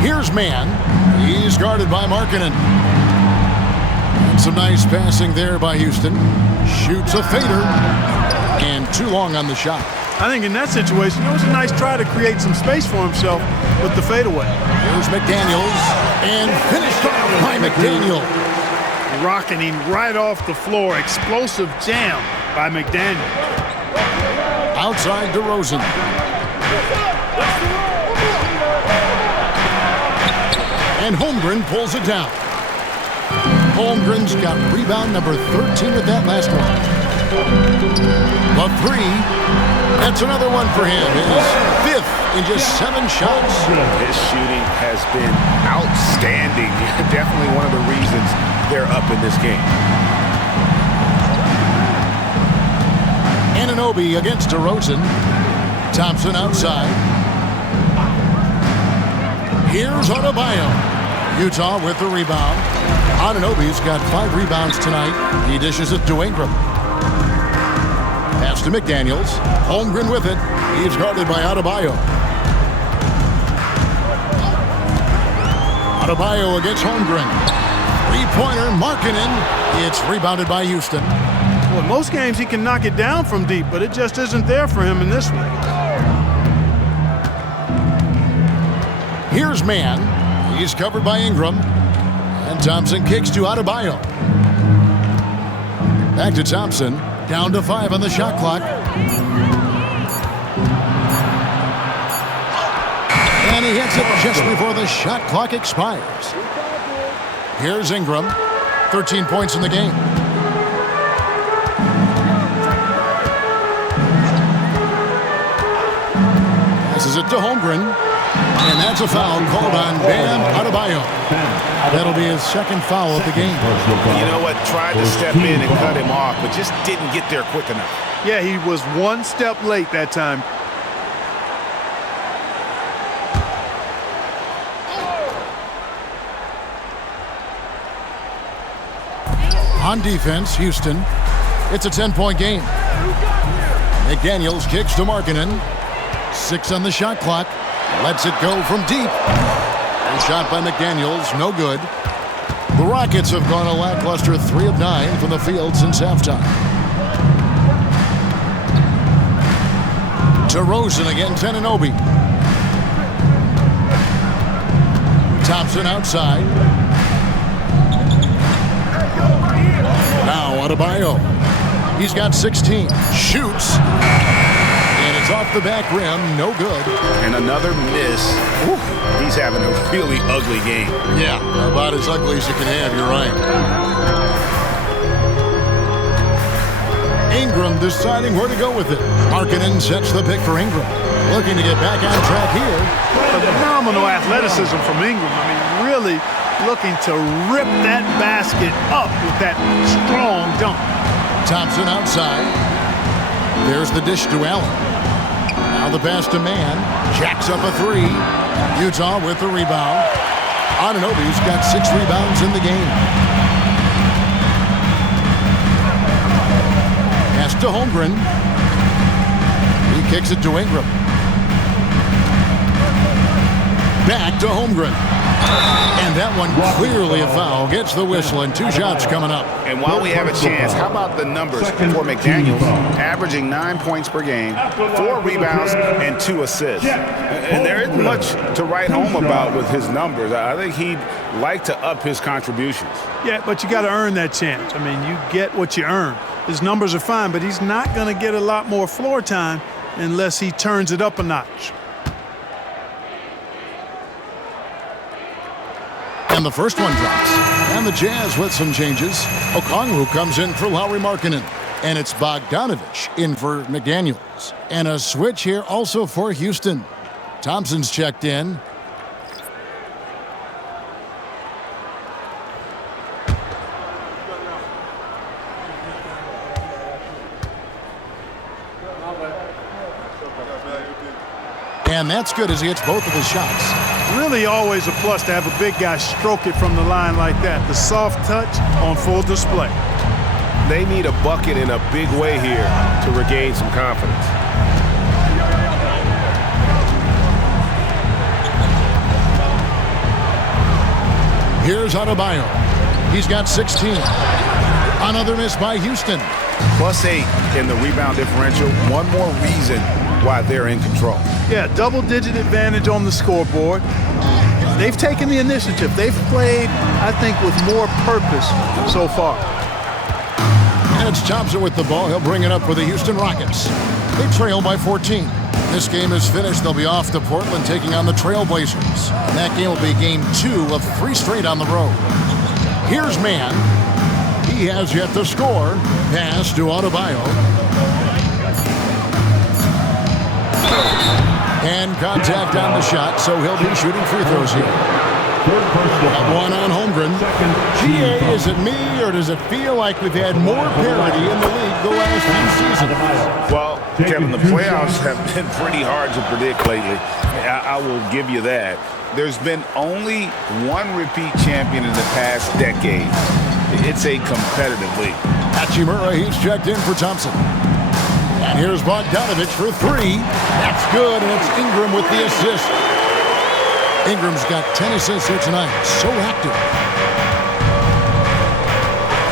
Here's man. He's guarded by Markkanen. And some nice passing there by Houston. Shoots a fader. And too long on the shot. I think in that situation, it was a nice try to create some space for himself with the fadeaway. Here's McDaniels. And finished off by McDaniels. rocketing right off the floor. Explosive jam by McDaniel. Outside DeRozan. And Holmgren pulls it down. Holmgren's got rebound number 13 with that last one. The three, that's another one for him. His fifth in just 7 shots. His shooting has been outstanding. Definitely one of the reasons they're up in this game. Anunoby against DeRozan. Thompson outside. Here's Adebayo. Utah with the rebound. Anunoby's got 5 rebounds tonight. He dishes it to Ingram. Pass to McDaniels. Holmgren with it. He's guarded by Adebayo. Adebayo against Holmgren. Three-pointer, Markkanen. It's rebounded by Houston. Well, in most games he can knock it down from deep, but it just isn't there for him in this one. Here's Mann. He's covered by Ingram. And Thompson kicks to Adebayo. Back to Thompson. Down to 5 on the shot clock. And he hits it just before the shot clock expires. Here's Ingram. 13 points in the game. Passes it to Holmgren. And that's a foul called on Bam Adebayo. That'll be his second foul of the game. You know what? Tried to step in and cut him off, but just didn't get there quick enough. Yeah, he was one step late that time. On defense, Houston. It's a 10-point game. McDaniels kicks to Markkanen. 6 on the shot clock. Lets it go from deep. And shot by McDaniels, no good. The Rockets have gone a lackluster 3 of 9 from the field since halftime. DeRozan against Anunoby. Thompson outside. Now Adebayo. He's got 16. Shoots. It's off the back rim, no good. And another miss. Ooh, he's having a really ugly game. Yeah, about as ugly as you can have, you're right. Ingram deciding where to go with it. Markkanen sets the pick for Ingram. Looking to get back on track here. Phenomenal athleticism from Ingram. I mean, really looking to rip that basket up with that strong dunk. Thompson outside. There's the dish to Allen. Now the pass to Mann. Jacks up a 3. Utah with the rebound. Anunoby's got 6 rebounds in the game. Pass to Holmgren. He kicks it to Ingram. Back to Holmgren. And that one clearly a foul. Gets the whistle and 2 shots coming up. And while we have a chance, how about the numbers for McDaniels? Averaging 9 points per game, 4 rebounds, and 2 assists. And there isn't much to write home about with his numbers. I think he'd like to up his contributions. Yeah, but you got to earn that chance. I mean, you get what you earn. His numbers are fine, but he's not going to get a lot more floor time unless he turns it up a notch. And the first one drops. And the Jazz with some changes. Okongwu comes in for Lauri Markkanen. And it's Bogdanovich in for McDaniels. And a switch here also for Houston. Thompson's checked in. And that's good as he hits both of his shots. Really always a plus to have a big guy stroke it from the line like that. The soft touch on full display. They need a bucket in a big way here to regain some confidence. Here's Adebayo. He's got 16. Another miss by Houston. +8 in the rebound differential. One more reason why they're in control. Yeah, double-digit advantage on the scoreboard. they've taken the initiative. They've played, I think, with more purpose so far. And it's Thompson with the ball. He'll bring it up for the Houston Rockets. They trail by 14. This game is finished. They'll be off to Portland taking on the Trailblazers. And that game will be game 2 of 3 straight on the road. Here's Mann. He has yet to score. Pass to Adebayo. And contact on the shot, so he'll be shooting free throws here. One on Holmgren. GA, is it me, or does it feel like we've had more parity in the league the last few seasons? Well, Kevin, the playoffs have been pretty hard to predict lately. I will give you that. There's been only one repeat champion in the past decade. It's a competitive league. Hachimura, he's checked in for Thompson. And here's Bogdanovich for 3. That's good, and it's Ingram with the assist. Ingram's got 10 assists here tonight. So active.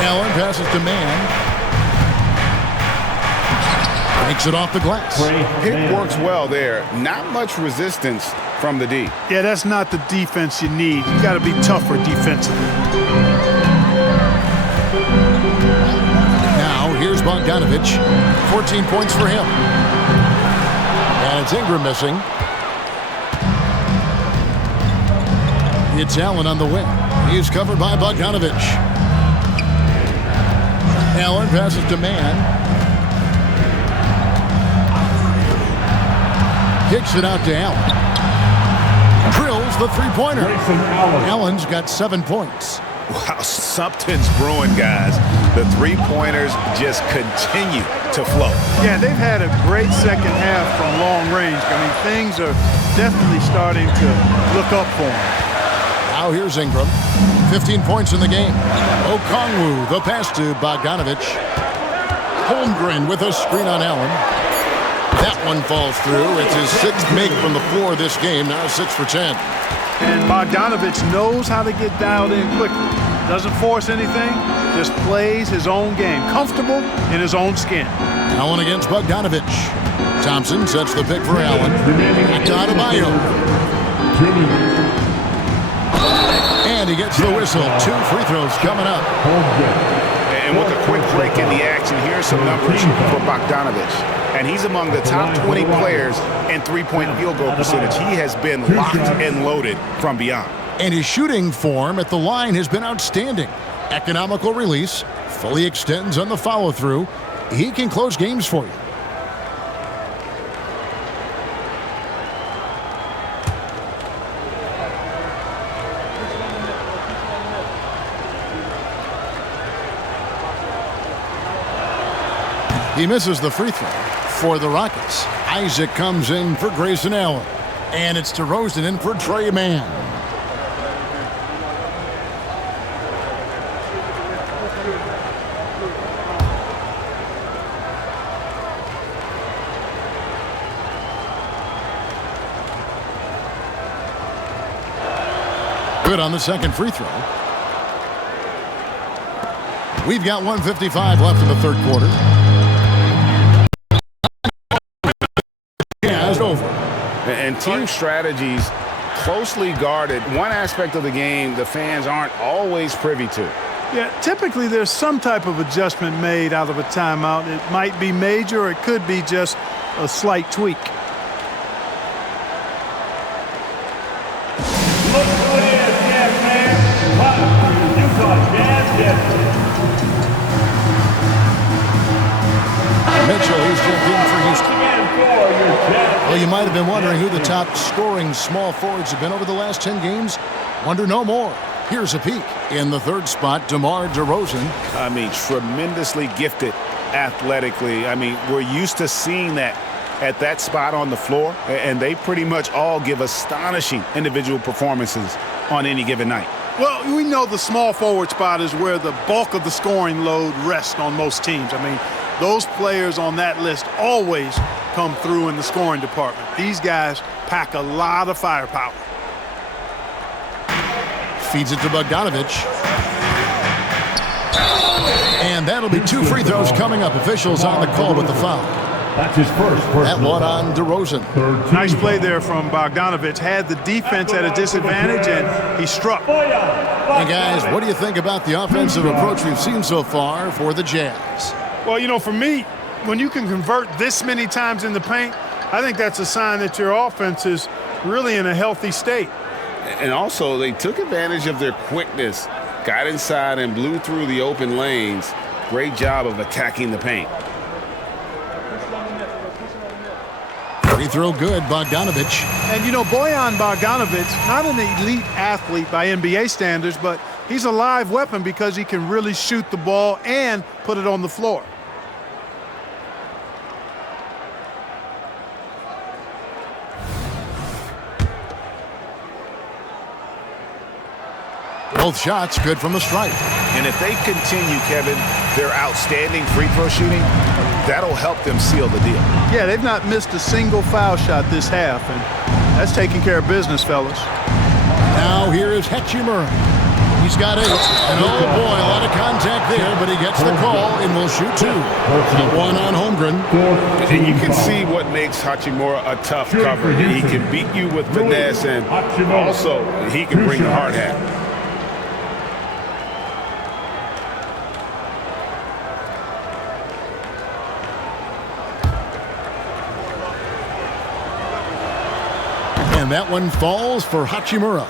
Allen passes to Mann. Makes it off the glass. It works well there. Not much resistance from the D. Yeah, that's not the defense you need. You got to be tougher defensively. Now, here's Bogdanovich. 14 points for him. And it's Ingram missing. It's Allen on the wing. He's covered by Bogdanovich. Allen passes to Mann. Kicks it out to Allen. Drills the three-pointer. Allen's got 7 points. Wow, something's brewing, guys. The three-pointers just continue to flow. Yeah, they've had a great second half from long range. I mean, things are definitely starting to look up for them. Now here's Ingram. 15 points in the game. Okongwu, the pass to Bogdanovich. Holmgren with a screen on Allen. That one falls through. It's his 6th make from the floor this game. Now 6 for 10. And Bogdanovich knows how to get dialed in quickly. Doesn't force anything. Just plays his own game. Comfortable in his own skin. Allen against Bogdanovich. Thompson sets the pick for Allen. Back to Adebayo. And he gets the whistle. 2 free throws coming up. And with a quick break in the action, here's some numbers for Bogdanovich. And he's among the top 20 players in three-point field goal percentage. He has been locked and loaded from beyond. And his shooting form at the line has been outstanding. Economical release, fully extends on the follow-through. He can close games for you. He misses the free throw for the Rockets. Isaac comes in for Grayson Allen. And it's DeRozan in for Trey Mann. Good on the second free throw. We've got 1:55 left in the third quarter. Over. And team strategies closely guarded. One aspect of the game the fans aren't always privy to. Yeah, typically there's some type of adjustment made out of a timeout. It might be major or it could be just a slight tweak. Mitchell, he's jumped in for Houston. Well, you might have been wondering who the top scoring small forwards have been over the last 10 games. Wonder no more. Here's a peek. In the third spot, DeMar DeRozan. I mean, tremendously gifted athletically. I mean, we're used to seeing that at that spot on the floor, and they pretty much all give astonishing individual performances on any given night. Well, we know the small forward spot is where the bulk of the scoring load rests on most teams. I mean, those players on that list always come through in the scoring department. These guys pack a lot of firepower. Feeds it to Bogdanovich. And that'll be 2 free throws coming up. Officials on the call with the foul. That's his first personal That one foul. on DeRozan. Nice play there from Bogdanovich. Had the defense at a disadvantage, and he struck. And guys, what do you think about the offensive approach we've seen so far for the Jazz? Well, you know, for me, when you can convert this many times in the paint, I think that's a sign that your offense is really in a healthy state. And also, they took advantage of their quickness, got inside and blew through the open lanes. Great job of attacking the paint. Free throw good, Bogdanovich. And, you know, Bojan Bogdanovich, not an elite athlete by NBA standards, but he's a live weapon because he can really shoot the ball and put it on the floor. Both shots good from the stripe. And if they continue, Kevin, their outstanding free throw shooting, that'll help them seal the deal. Yeah, they've not missed a single foul shot this half, and that's taking care of business, fellas. Now here is Hachimura. He's got 8. And oh boy, a lot of contact there, but he gets the call and will shoot 2. One on Holmgren. And you can see what makes Hachimura a tough cover. He can beat you with finesse, and also he can bring the hard hat. And that one falls for Hachimura.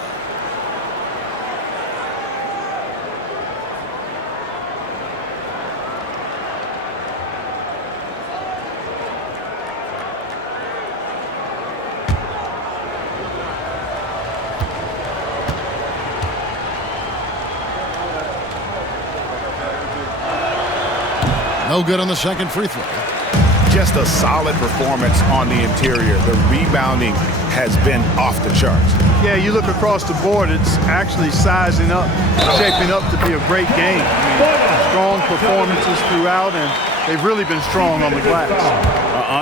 No good on the second free throw. Just a solid performance on the interior. The rebounding has been off the charts. Yeah, you look across the board, it's actually sizing up, shaping up to be a great game. Strong performances throughout, and they've really been strong on the glass.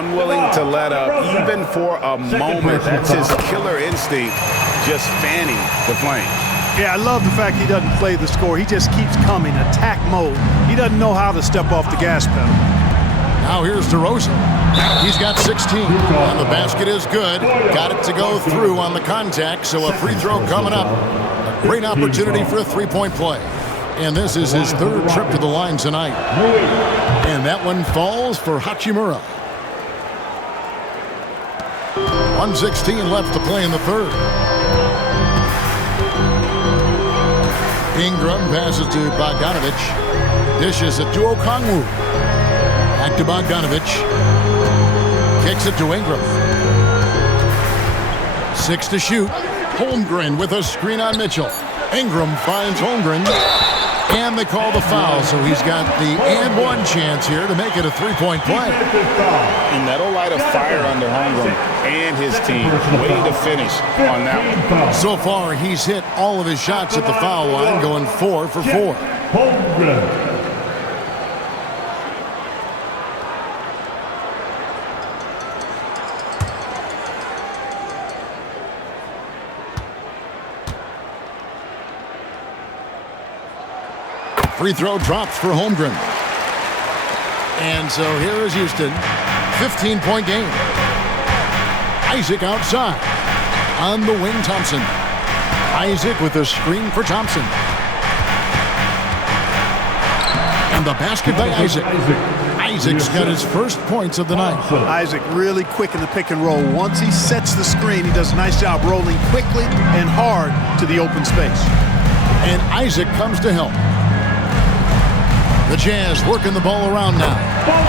Unwilling to let up, even for a moment. That's his killer instinct, just fanning the flame. Yeah, I love the fact he doesn't play the score. He just keeps coming, attack mode. He doesn't know how to step off the gas pedal. Now here's DeRozan. He's got 16, and the basket is good. Got it to go through on the contact, so a free throw coming up. A great opportunity for a three-point play. And this is his 3rd trip to the line tonight. And that one falls for Hachimura. 1:16 left to play in the 3rd. Ingram passes to Bogdanovich. Dishes it to Okongwu. Back to Bogdanovich. Kicks it to Ingram. 6 to shoot. Holmgren with a screen on Mitchell. Ingram finds Holmgren. And they call the foul, so he's got the and one chance here to make it a three-point play. And that'll light a fire under Holmgren and his team. Way to finish on that one. So far, he's hit all of his shots at the foul line, going 4 for 4. Holmgren. Free throw dropped for Holmgren. And so here is Houston. 15-point game. Isaac outside. On the wing, Thompson. Isaac with a screen for Thompson. And the basket by Isaac. Isaac's got his first points of the night. Isaac really quick in the pick and roll. Once he sets the screen, he does a nice job rolling quickly and hard to the open space. And Isaac comes to help. The Jazz working the ball around now.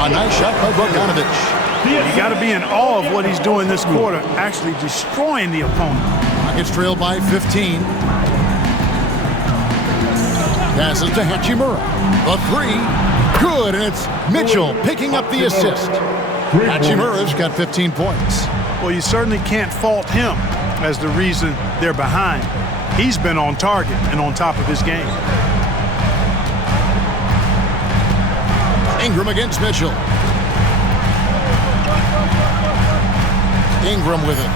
A nice shot by Bogdanovich. You got to be in awe of what he's doing this quarter, actually destroying the opponent. Rockets trail by 15. Passes to Hachimura. The 3. Good, and it's Mitchell picking up the assist. Hachimura's got 15 points. Well, you certainly can't fault him as the reason they're behind. He's been on target and on top of his game. Ingram against Mitchell. Ingram with it.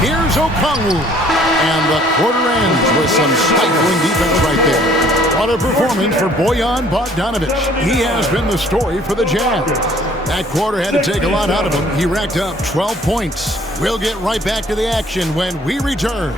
Here's Okongwu. And the quarter ends with some stifling defense right there. What a performance for Bojan Bogdanovic. He has been the story for the Jazz. That quarter had to take a lot out of him. He racked up 12 points. We'll get right back to the action when we return.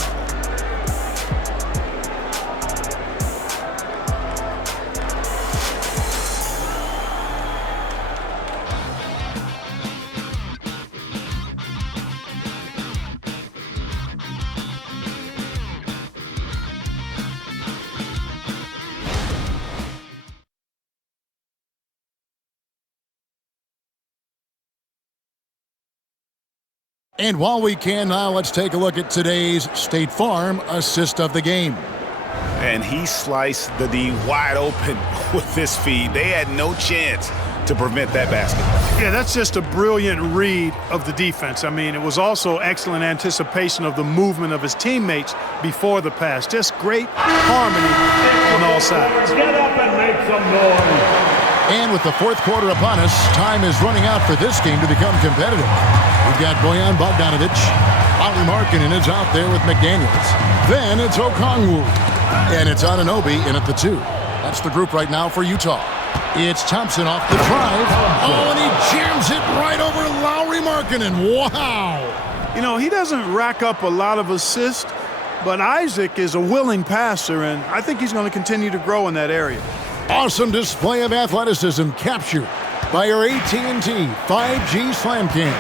And while we can now, let's take a look at today's State Farm assist of the game. And he sliced the D wide open with this feed. They had no chance to prevent that basket. Yeah, that's just a brilliant read of the defense. I mean, it was also excellent anticipation of the movement of his teammates before the pass. Just great harmony on all sides. Get up and make some noise. And with the fourth quarter upon us, time is running out for this game to become competitive. We've got Bojan Bogdanovic. Lauri Markkanen is out there with McDaniels. Then it's Okongwu. And it's Anunoby in at the 2. That's the group right now for Utah. It's Thompson off the drive. Oh, and he jams it right over Lauri Markkanen. Wow. You know, he doesn't rack up a lot of assists, but Isaac is a willing passer, and I think he's going to continue to grow in that area. Awesome display of athleticism captured by our AT&T 5G Slam Cam.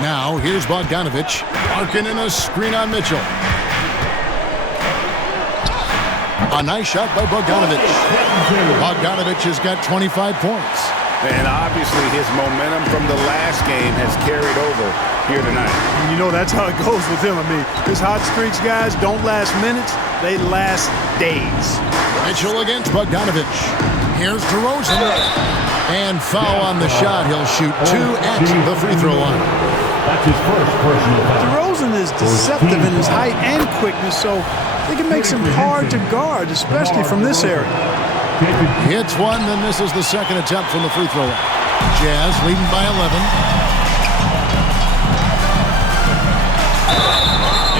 Now, here's Bogdanovic. Markkanen a screen on Mitchell. A nice shot by Bogdanovic. Bogdanovic has got 25 points. And obviously his momentum from the last game has carried over here tonight. And you know that's how it goes with him. I mean, his hot streaks, guys, don't last minutes. They last days. Mitchell against Bogdanovic. Here's DeRozan. And foul on the shot. He'll shoot 2 at the free throw line. That's his first personal foul. DeRozan is deceptive in his height and quickness, so I think it makes him hard to guard, especially from this area. Hits one, then this is the second attempt from the free throw line. Jazz leading by 11.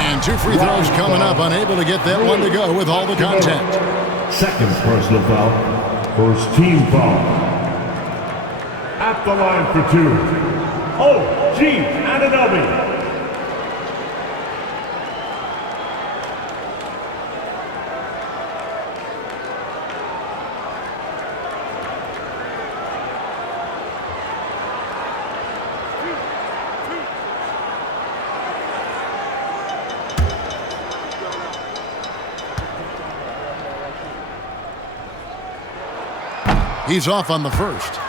And 2 free throws coming up, unable to get that one to go with all the contact. Second personal foul. First team foul. At the line for 2. OG Anunoby. He's off on the first.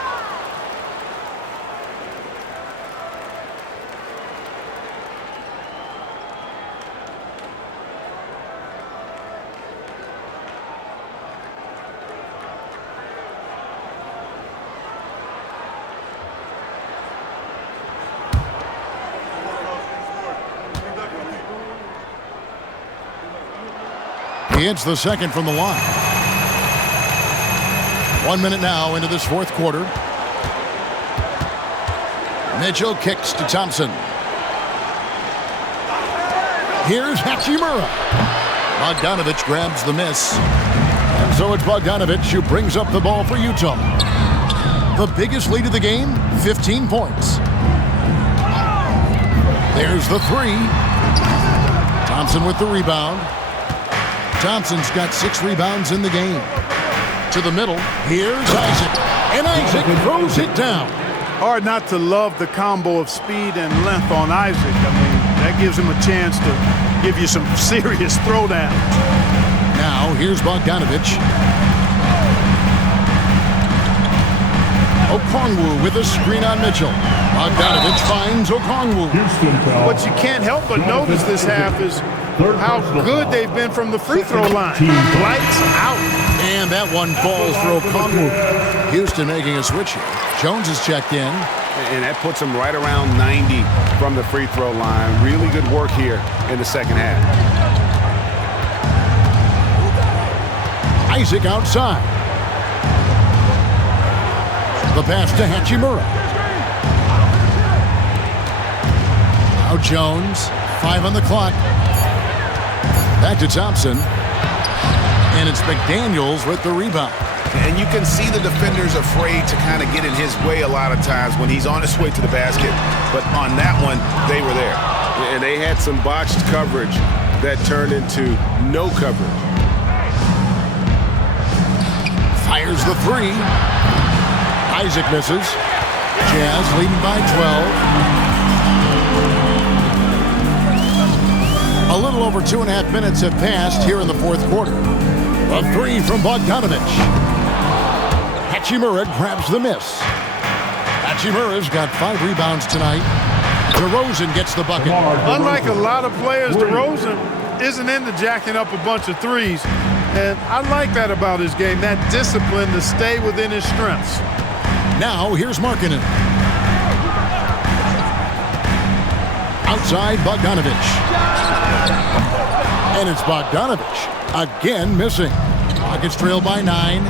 He hits the second from the line. 1 minute now into this fourth quarter. Mitchell kicks to Thompson. Here's Hachimura. Bogdanovic grabs the miss. And so it's Bogdanovic who brings up the ball for Utah. The biggest lead of the game, 15 points. There's the 3. Thompson with the rebound. Thompson's got 6 rebounds in the game. To the middle, here's Isaac. And Isaac throws it down. Hard not to love the combo of speed and length on Isaac. I mean, that gives him a chance to give you some serious throwdown. Now, here's Bogdanovic. Okongwu with a screen on Mitchell. Bogdanovic finds Okongwu. What you can't help but notice this half is how good they've been from the free throw line. Lights out. And that one falls for Okongwu. Houston making a switch here. Jones is checked in. And that puts him right around 90 from the free throw line. Really good work here in the second half. Isaac outside. The pass to Hachimura. Now Jones, 5 on the clock. Back to Thompson. And it's McDaniels with the rebound. And you can see the defenders afraid to kind of get in his way a lot of times when he's on his way to the basket. But on that one, they were there. And they had some botched coverage that turned into no coverage. Fires the three. Isaac misses. Jazz leading by 12. A little over 2.5 minutes have passed here in the fourth quarter. A three from Bogdanovich. Hachimura grabs the miss. Hachimura's got 5 rebounds tonight. DeRozan gets the bucket. Unlike a lot of players, DeRozan isn't into jacking up a bunch of threes. And I like that about his game, that discipline to stay within his strengths. Now here's Markkanen. Outside Bogdanovich. And it's Bogdanovich again missing. Rockets trail by 9.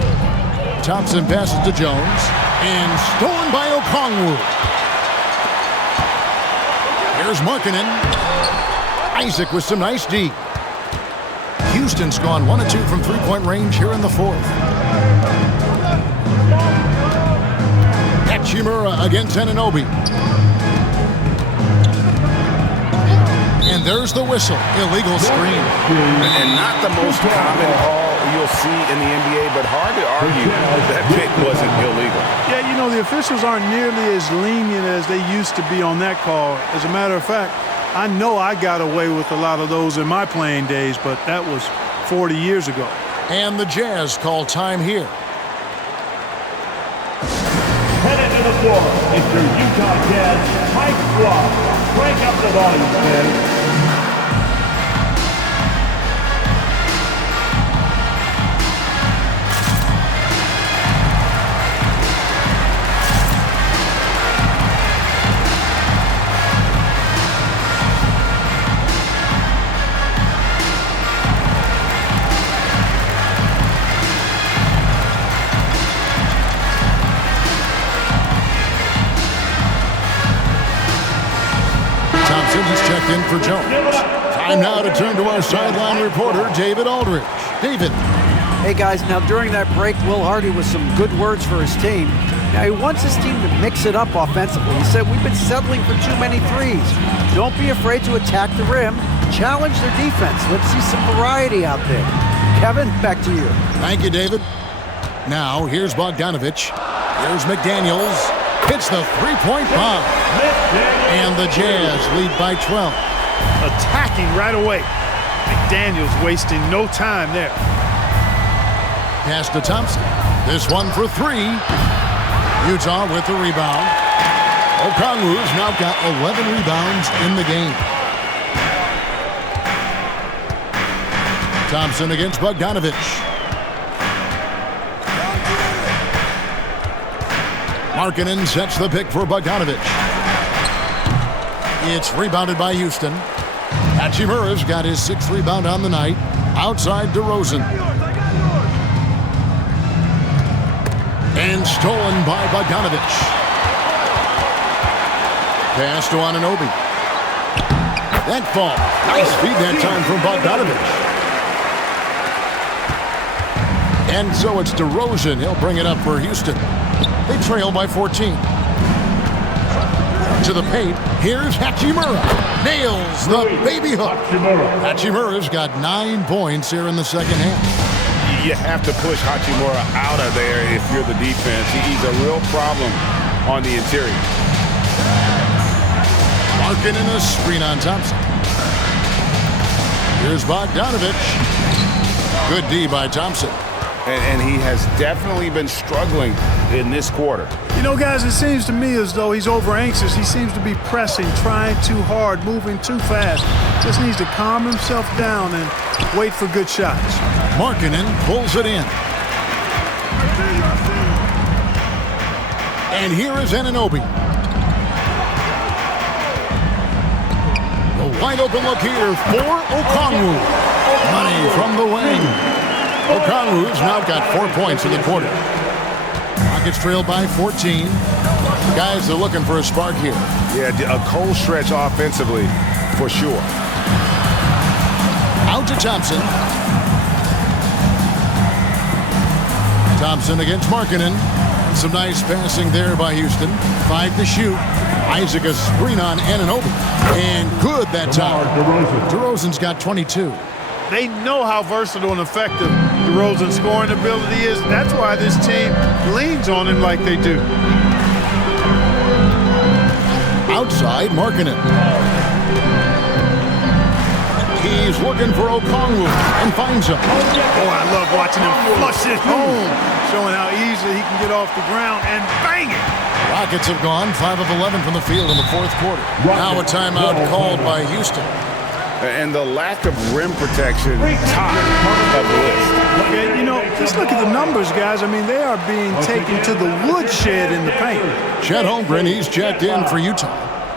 Thompson passes to Jones. And stolen by Okongwu. Here's Markkanen. Isaac with some nice D. Houston's gone 1 of 2 from three-point range here in the fourth. Hachimura against Anunoby. And there's the whistle. Illegal screen. And not the most common call you'll see in the NBA, but hard to argue that pick wasn't illegal. Yeah, you know, the officials aren't nearly as lenient as they used to be on that call. As a matter of fact, I know I got away with a lot of those in my playing days, but that was 40 years ago. And the Jazz call time here. Headed to the floor, it's your Utah Jazz, Mike Ross. Crank up the volume, man. He's checked in for Jones. Time now to turn to our sideline reporter, David Aldridge. David. Hey, guys, now during that break, Will Hardy with some good words for his team. Now, he wants his team to mix it up offensively. He said, we've been settling for too many threes. Don't be afraid to attack the rim. Challenge their defense. Let's see some variety out there. Kevin, back to you. Thank you, David. Now, here's Bogdanovich. Here's McDaniels. Hits the three-point bomb. And the Jazz lead by 12. Attacking right away. McDaniels wasting no time there. Pass to Thompson. This one for 3. Utah with the rebound. Okongwu's now got 11 rebounds in the game. Thompson against Bogdanovich. Markkanen sets the pick for Bogdanovich. It's rebounded by Houston. Hachimura's got his 6th rebound on the night. Outside DeRozan. And stolen by Bogdanovich. Pass to Anunoby. That fall. Nice feed that time from Bogdanovich. And so it's DeRozan. He'll bring it up for Houston. They trail by 14. To the paint. Here's Hachimura. Nails the baby hook. Hachimura's got 9 points here in the second half. You have to push Hachimura out of there if you're the defense. He's a real problem on the interior. Markkanen a screen on Thompson. Here's Bogdanovich. Good D by Thompson. And he has definitely been struggling in this quarter. You know, guys, it seems to me as though he's over anxious. He seems to be pressing, trying too hard, moving too fast. Just needs to calm himself down and wait for good shots. Markkanen pulls it in. And here is Anunoby. The wide open look here for Okongwu. Money from the wing. Okongwu's now got 4 points in the quarter. Rockets trail by 14. Guys are looking for a spark here. Yeah, a cold stretch offensively for sure. Out to Thompson. Thompson against Markkanen. And some nice passing there by Houston. 5 to shoot. Isaac a screen on Anunoby. And good that time. DeRozan's got 22. They know how versatile and effective DeRozan's scoring ability is. That's why this team leans on him like they do. Outside, Markkanen. He's looking for Okongwu and finds him. Oh, I love watching him flush it home, showing how easily he can get off the ground and bang it. Rockets have gone 5 of 11 from the field in the fourth quarter. Now a timeout called by Houston. And the lack of rim protection, top of the list. Yeah, you know, just look at the numbers, guys. I mean, they are being taken to the woodshed in the paint. Chet Holmgren, he's checked in for Utah.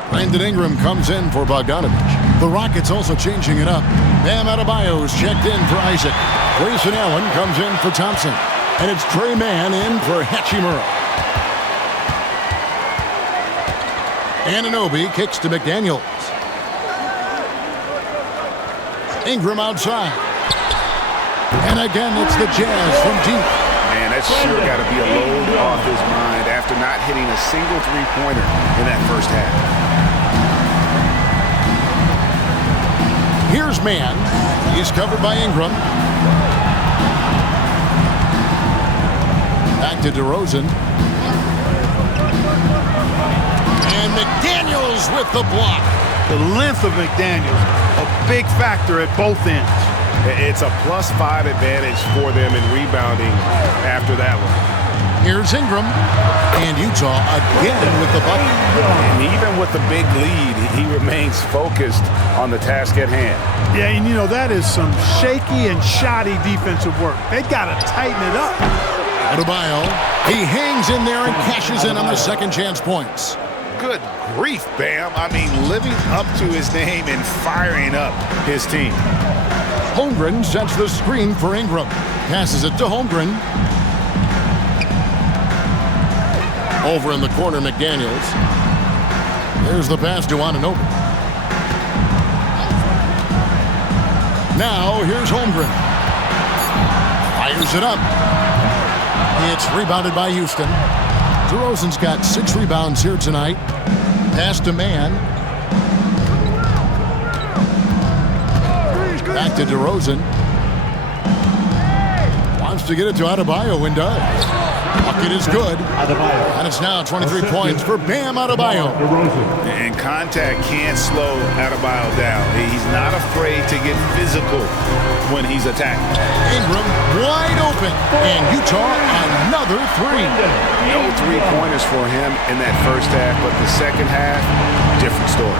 Brandon Ingram comes in for Bogdanovich. The Rockets also changing it up. Bam Adebayo's checked in for Isaac. Grayson Allen comes in for Thompson. And it's Trey Mann in for Hachimura. Anunoby kicks to McDaniels. Ingram outside. And again, it's the Jazz from deep. Man, that's sure got to be a load off his mind after not hitting a single three-pointer in that first half. Here's Mann. He's covered by Ingram. Back to DeRozan. And McDaniels with the block. The length of McDaniels, a big factor at both ends. It's a +5 advantage for them in rebounding after that one. Here's Ingram. And Utah again with the bucket. And even with the big lead, he remains focused on the task at hand. Yeah, and you know, that is some shaky and shoddy defensive work. They got to tighten it up. Adebayo, he hangs in there and cashes in on the second chance points. Good grief, Bam. I mean, living up to his name and firing up his team. Holmgren sets the screen for Ingram. Passes it to Holmgren. Over in the corner, McDaniels. There's the pass to Anunoby. Now, here's Holmgren. Fires it up. It's rebounded by Houston. DeRozan's got 6 rebounds here tonight. Pass to Mann. Back to DeRozan. Wants to get it to Adebayo and does. Bucket is good. And it's now 23 points for Bam Adebayo. And contact can't slow Adebayo down. He's not afraid to get physical when he's attacking. Ingram wide open. And Utah another 3. No three-pointers for him in that first half, but the second half, different story.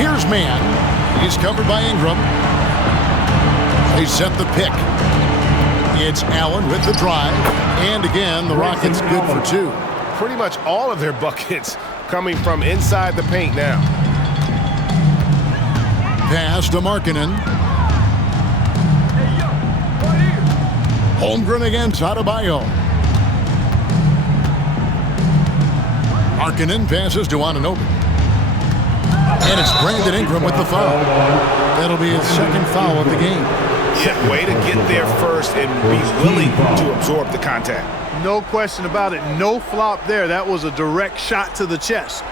Here's Mann. He's covered by Ingram. They set the pick. It's Allen with the drive. And again, the Rockets good for 2. Pretty much all of their buckets coming from inside the paint now. Pass to Markkanen. Holmgren against Adebayo. Markkanen passes to Anunoby. And it's Brandon Ingram with the foul. That'll be his second foul of the game. Yeah, way to get there first and be willing to absorb the contact. No question about it. No flop there. That was a direct shot to the chest.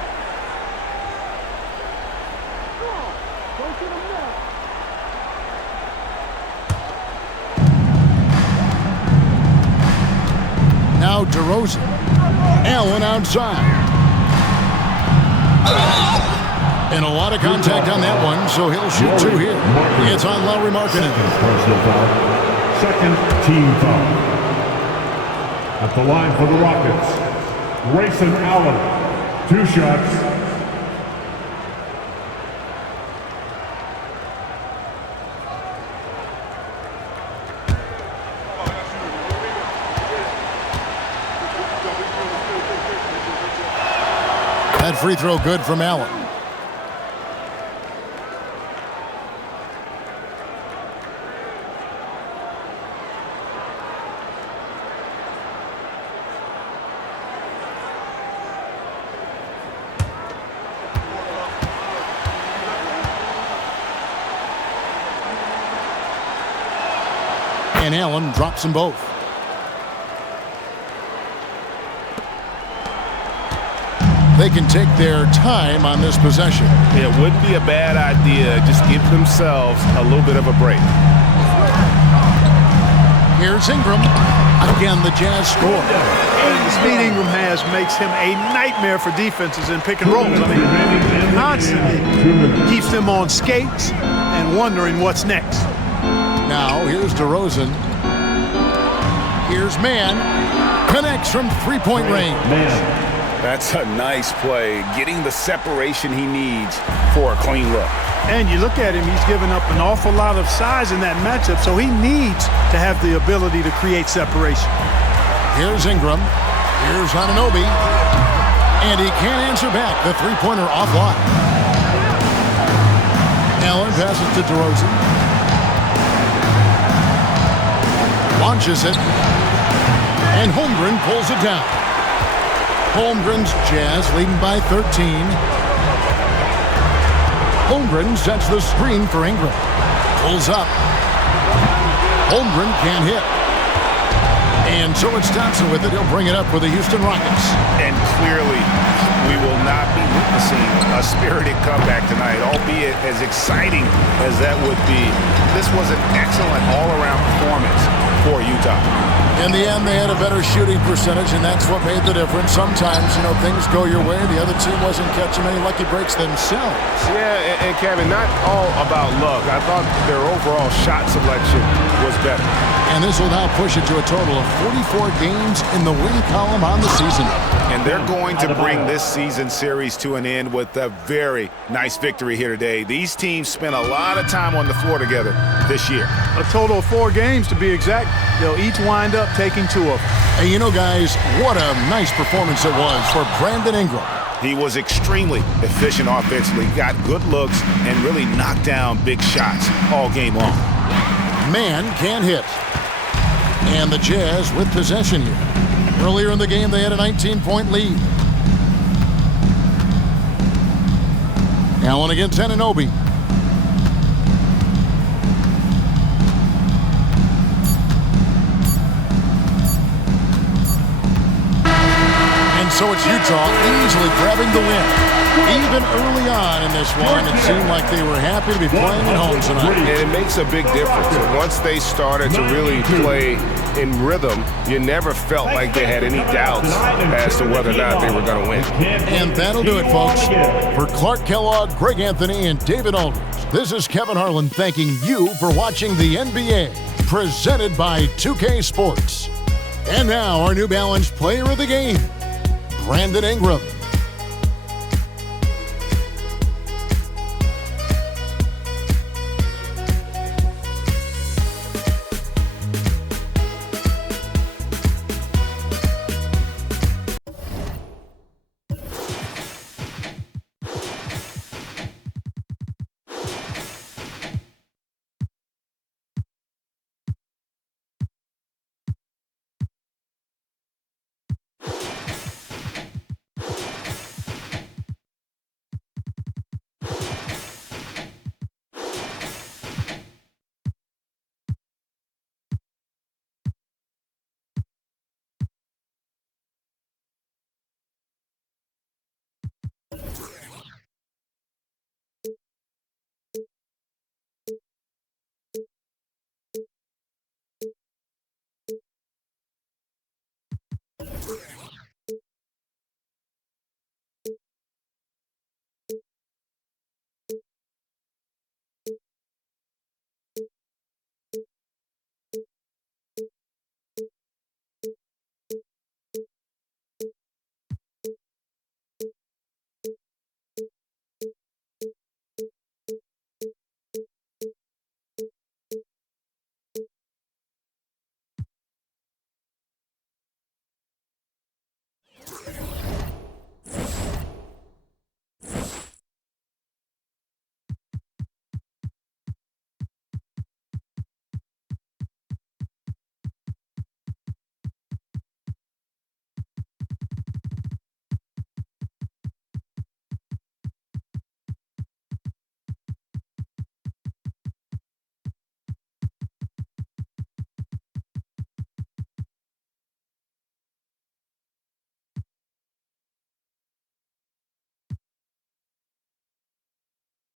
Now DeRozan. Allen outside. And a lot of contact on that one, so he'll shoot 2 here. It's on Lauri Markkanen. Second team foul. At the line for the Rockets, Grayson Allen. 2 shots. That free throw good from Allen. And Allen drops them both. They can take their time on this possession. It wouldn't be a bad idea. Just give themselves a little bit of a break. Here's Ingram. Again, the Jazz score. The speed Ingram has makes him a nightmare for defenses in pick and rolls. I mean, constantly keeps them on skates and wondering what's next. Now, here's DeRozan. Here's Mann. Connects from three-point range. That's a nice play, getting the separation he needs for a clean look. And you look at him, he's given up an awful lot of size in that matchup, so he needs to have the ability to create separation. Here's Ingram. Here's Anunoby. And he can't answer back. The three-pointer offline. Allen passes to DeRozan. Launches it. And Holmgren pulls it down. Holmgren's Jazz leading by 13. Holmgren sets the screen for Ingram. Pulls up. Holmgren can't hit. And so it's Thompson with it. He'll bring it up for the Houston Rockets. And clearly, we will not be witnessing a spirited comeback tonight, albeit as exciting as that would be. This was an excellent all-around performance for Utah. In the end, they had a better shooting percentage, and that's what made the difference. Sometimes, things go your way. The other team wasn't catching many lucky breaks themselves. Yeah, and Kevin, not all about luck. I thought their overall shot selection was better. And this will now push it to a total of 44 games in the win column on the season. And they're going to bring this season series to an end with a very nice victory here today. These teams spent a lot of time on the floor together this year. A total of 4 games to be exact. They'll each wind up taking 2 of them. And guys, what a nice performance it was for Brandon Ingram. He was extremely efficient offensively, got good looks, and really knocked down big shots all game long. Man can't hit. And the Jazz with possession here. Earlier in the game, they had a 19-point lead. Allen against Anunoby. And so it's Utah easily grabbing the win. Even early on in this one, it seemed like they were happy to be playing at home tonight. And it makes a big difference. And once they started to really play in rhythm, you never felt like they had any doubts as to whether or not they were going to win. And that'll do it, folks. For Clark Kellogg, Greg Anthony, and David Aldridge, this is Kevin Harlan thanking you for watching the NBA, presented by 2K Sports. And now, our New Balance player of the game, Brandon Ingram.